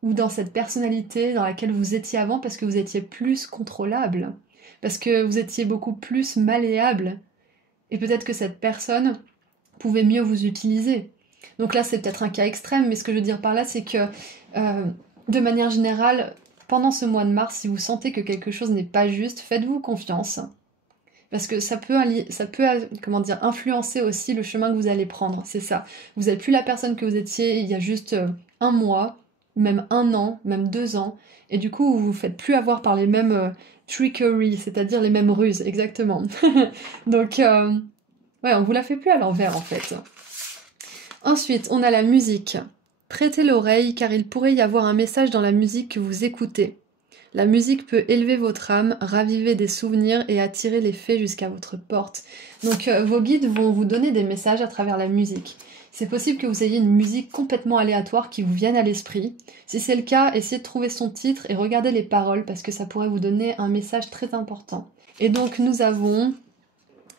ou dans cette personnalité dans laquelle vous étiez avant parce que vous étiez plus contrôlable, parce que vous étiez beaucoup plus malléable, et peut-être que cette personne pouvait mieux vous utiliser. Donc là, c'est peut-être un cas extrême, mais ce que je veux dire par là, c'est que de manière générale, pendant ce mois de mars, si vous sentez que quelque chose n'est pas juste, faites-vous confiance. Parce que ça peut comment dire, influencer aussi le chemin que vous allez prendre, c'est ça. Vous n'êtes plus la personne que vous étiez il y a juste un mois, même un an, même 2 ans, et du coup vous vous faites plus avoir par les mêmes trickeries, c'est-à-dire les mêmes ruses, exactement. Donc, ouais, on vous la fait plus à l'envers en fait. Ensuite, on a la musique. Prêtez l'oreille car il pourrait y avoir un message dans la musique que vous écoutez. La musique peut élever votre âme, raviver des souvenirs et attirer les fées jusqu'à votre porte. Donc vos guides vont vous donner des messages à travers la musique. C'est possible que vous ayez une musique complètement aléatoire qui vous vienne à l'esprit. Si c'est le cas, essayez de trouver son titre et regardez les paroles parce que ça pourrait vous donner un message très important. Et donc nous avons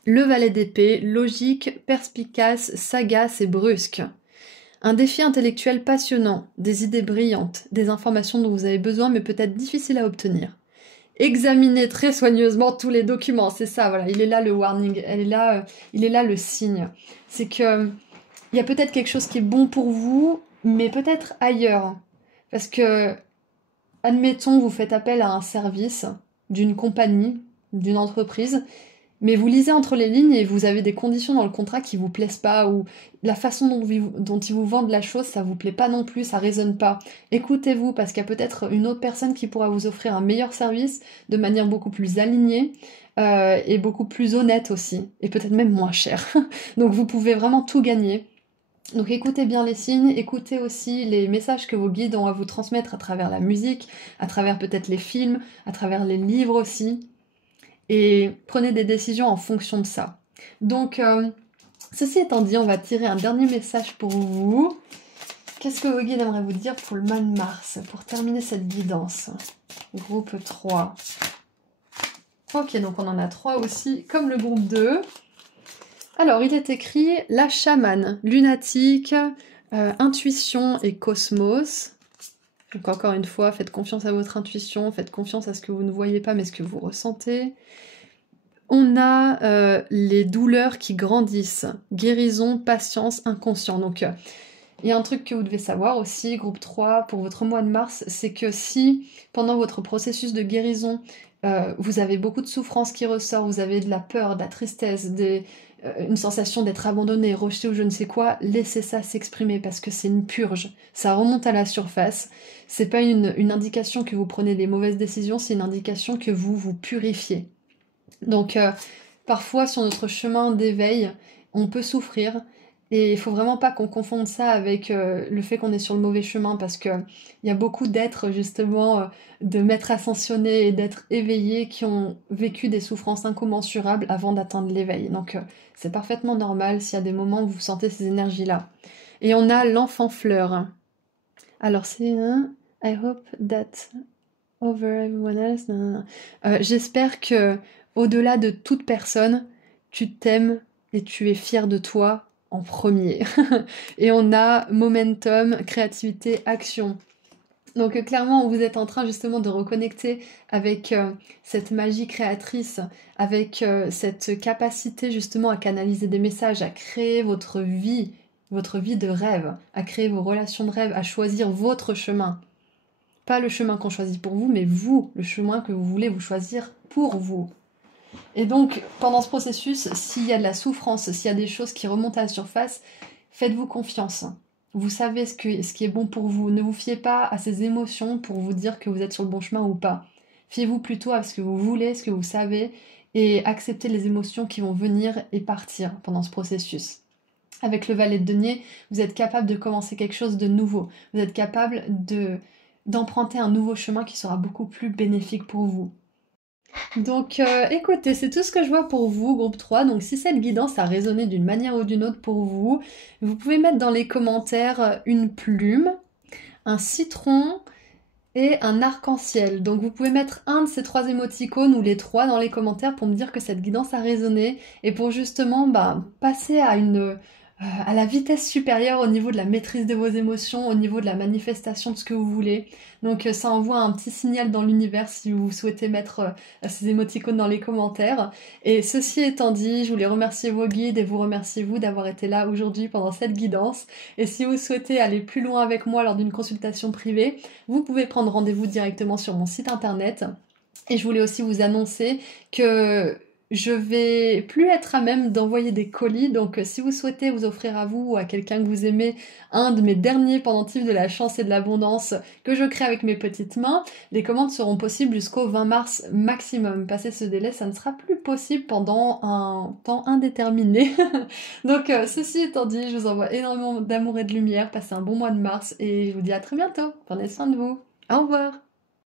le valet d'épée, logique, perspicace, sagace et brusque. Un défi intellectuel passionnant, des idées brillantes, des informations dont vous avez besoin mais peut-être difficiles à obtenir. Examinez très soigneusement tous les documents, c'est ça, voilà, il est là le warning, il est là le signe. C'est que il y a peut-être quelque chose qui est bon pour vous, mais peut-être ailleurs. Parce que, admettons, vous faites appel à un service d'une compagnie, d'une entreprise, mais vous lisez entre les lignes et vous avez des conditions dans le contrat qui vous plaisent pas, ou la façon dont ils vous vendent la chose, ça vous plaît pas non plus, ça résonne pas. Écoutez-vous, parce qu'il y a peut-être une autre personne qui pourra vous offrir un meilleur service de manière beaucoup plus alignée et beaucoup plus honnête aussi, et peut-être même moins cher. Donc vous pouvez vraiment tout gagner. Donc écoutez bien les signes, écoutez aussi les messages que vos guides ont à vous transmettre à travers la musique, à travers peut-être les films, à travers les livres aussi. Et prenez des décisions en fonction de ça. Donc, ceci étant dit, on va tirer un dernier message pour vous. Qu'est-ce que vos guides aimeraient vous dire pour le mois de mars, pour terminer cette guidance? Groupe 3. Ok, donc on en a 3 aussi, comme le groupe 2. Alors, il est écrit « La chamane, lunatique, intuition et cosmos ». Donc encore une fois, faites confiance à votre intuition, faites confiance à ce que vous ne voyez pas mais ce que vous ressentez. On a les douleurs qui grandissent, guérison, patience, inconscient. Donc il y a un truc que vous devez savoir aussi, groupe 3, pour votre mois de mars, c'est que si pendant votre processus de guérison, vous avez beaucoup de souffrance qui ressort, vous avez de la peur, de la tristesse, une sensation d'être abandonné, rejeté ou je ne sais quoi, laissez ça s'exprimer parce que c'est une purge. Ça remonte à la surface. C'est pas une indication que vous prenez des mauvaises décisions, c'est une indication que vous vous purifiez. Donc parfois sur notre chemin d'éveil, on peut souffrir et il faut vraiment pas qu'on confonde ça avec le fait qu'on est sur le mauvais chemin parce que il y a beaucoup d'êtres justement de maîtres ascensionnés et d'êtres éveillés qui ont vécu des souffrances incommensurables avant d'atteindre l'éveil. Donc c'est parfaitement normal s'il y a des moments où vous sentez ces énergies-là. Et on a l'enfant fleur. Alors c'est I hope that over everyone else. J'espère que au-delà de toute personne, tu t'aimes et tu es fier de toi en premier. Et on a momentum, créativité, action. Donc clairement, vous êtes en train justement de reconnecter avec cette magie créatrice, avec cette capacité justement à canaliser des messages, à créer votre vie de rêve, à créer vos relations de rêve, à choisir votre chemin. Pas le chemin qu'on choisit pour vous, mais vous, le chemin que vous voulez vous choisir pour vous. Et donc, pendant ce processus, s'il y a de la souffrance, s'il y a des choses qui remontent à la surface, faites-vous confiance. Vous savez ce qui est bon pour vous. Ne vous fiez pas à ces émotions pour vous dire que vous êtes sur le bon chemin ou pas. Fiez-vous plutôt à ce que vous voulez, ce que vous savez, et acceptez les émotions qui vont venir et partir pendant ce processus. Avec le valet de denier, vous êtes capable de commencer quelque chose de nouveau. Vous êtes capable d'emprunter un nouveau chemin qui sera beaucoup plus bénéfique pour vous. Donc écoutez, c'est tout ce que je vois pour vous, groupe 3. Donc si cette guidance a résonné d'une manière ou d'une autre pour vous, vous pouvez mettre dans les commentaires une plume, un citron et un arc-en-ciel. Donc vous pouvez mettre un de ces 3 émoticônes ou les 3 dans les commentaires pour me dire que cette guidance a résonné et pour justement passer à la vitesse supérieure au niveau de la maîtrise de vos émotions, au niveau de la manifestation de ce que vous voulez. Donc ça envoie un petit signal dans l'univers si vous souhaitez mettre ces émoticônes dans les commentaires. Et ceci étant dit, je voulais remercier vos guides et vous remercier vous d'avoir été là aujourd'hui pendant cette guidance. Et si vous souhaitez aller plus loin avec moi lors d'une consultation privée, vous pouvez prendre rendez-vous directement sur mon site internet. Et je voulais aussi vous annoncer que je vais plus être à même d'envoyer des colis, donc si vous souhaitez vous offrir à vous ou à quelqu'un que vous aimez un de mes derniers pendentifs de la chance et de l'abondance que je crée avec mes petites mains, les commandes seront possibles jusqu'au 20 mars maximum. Passé ce délai, ça ne sera plus possible pendant un temps indéterminé. Donc ceci étant dit, je vous envoie énormément d'amour et de lumière, passez un bon mois de mars et je vous dis à très bientôt. Prenez soin de vous. Au revoir.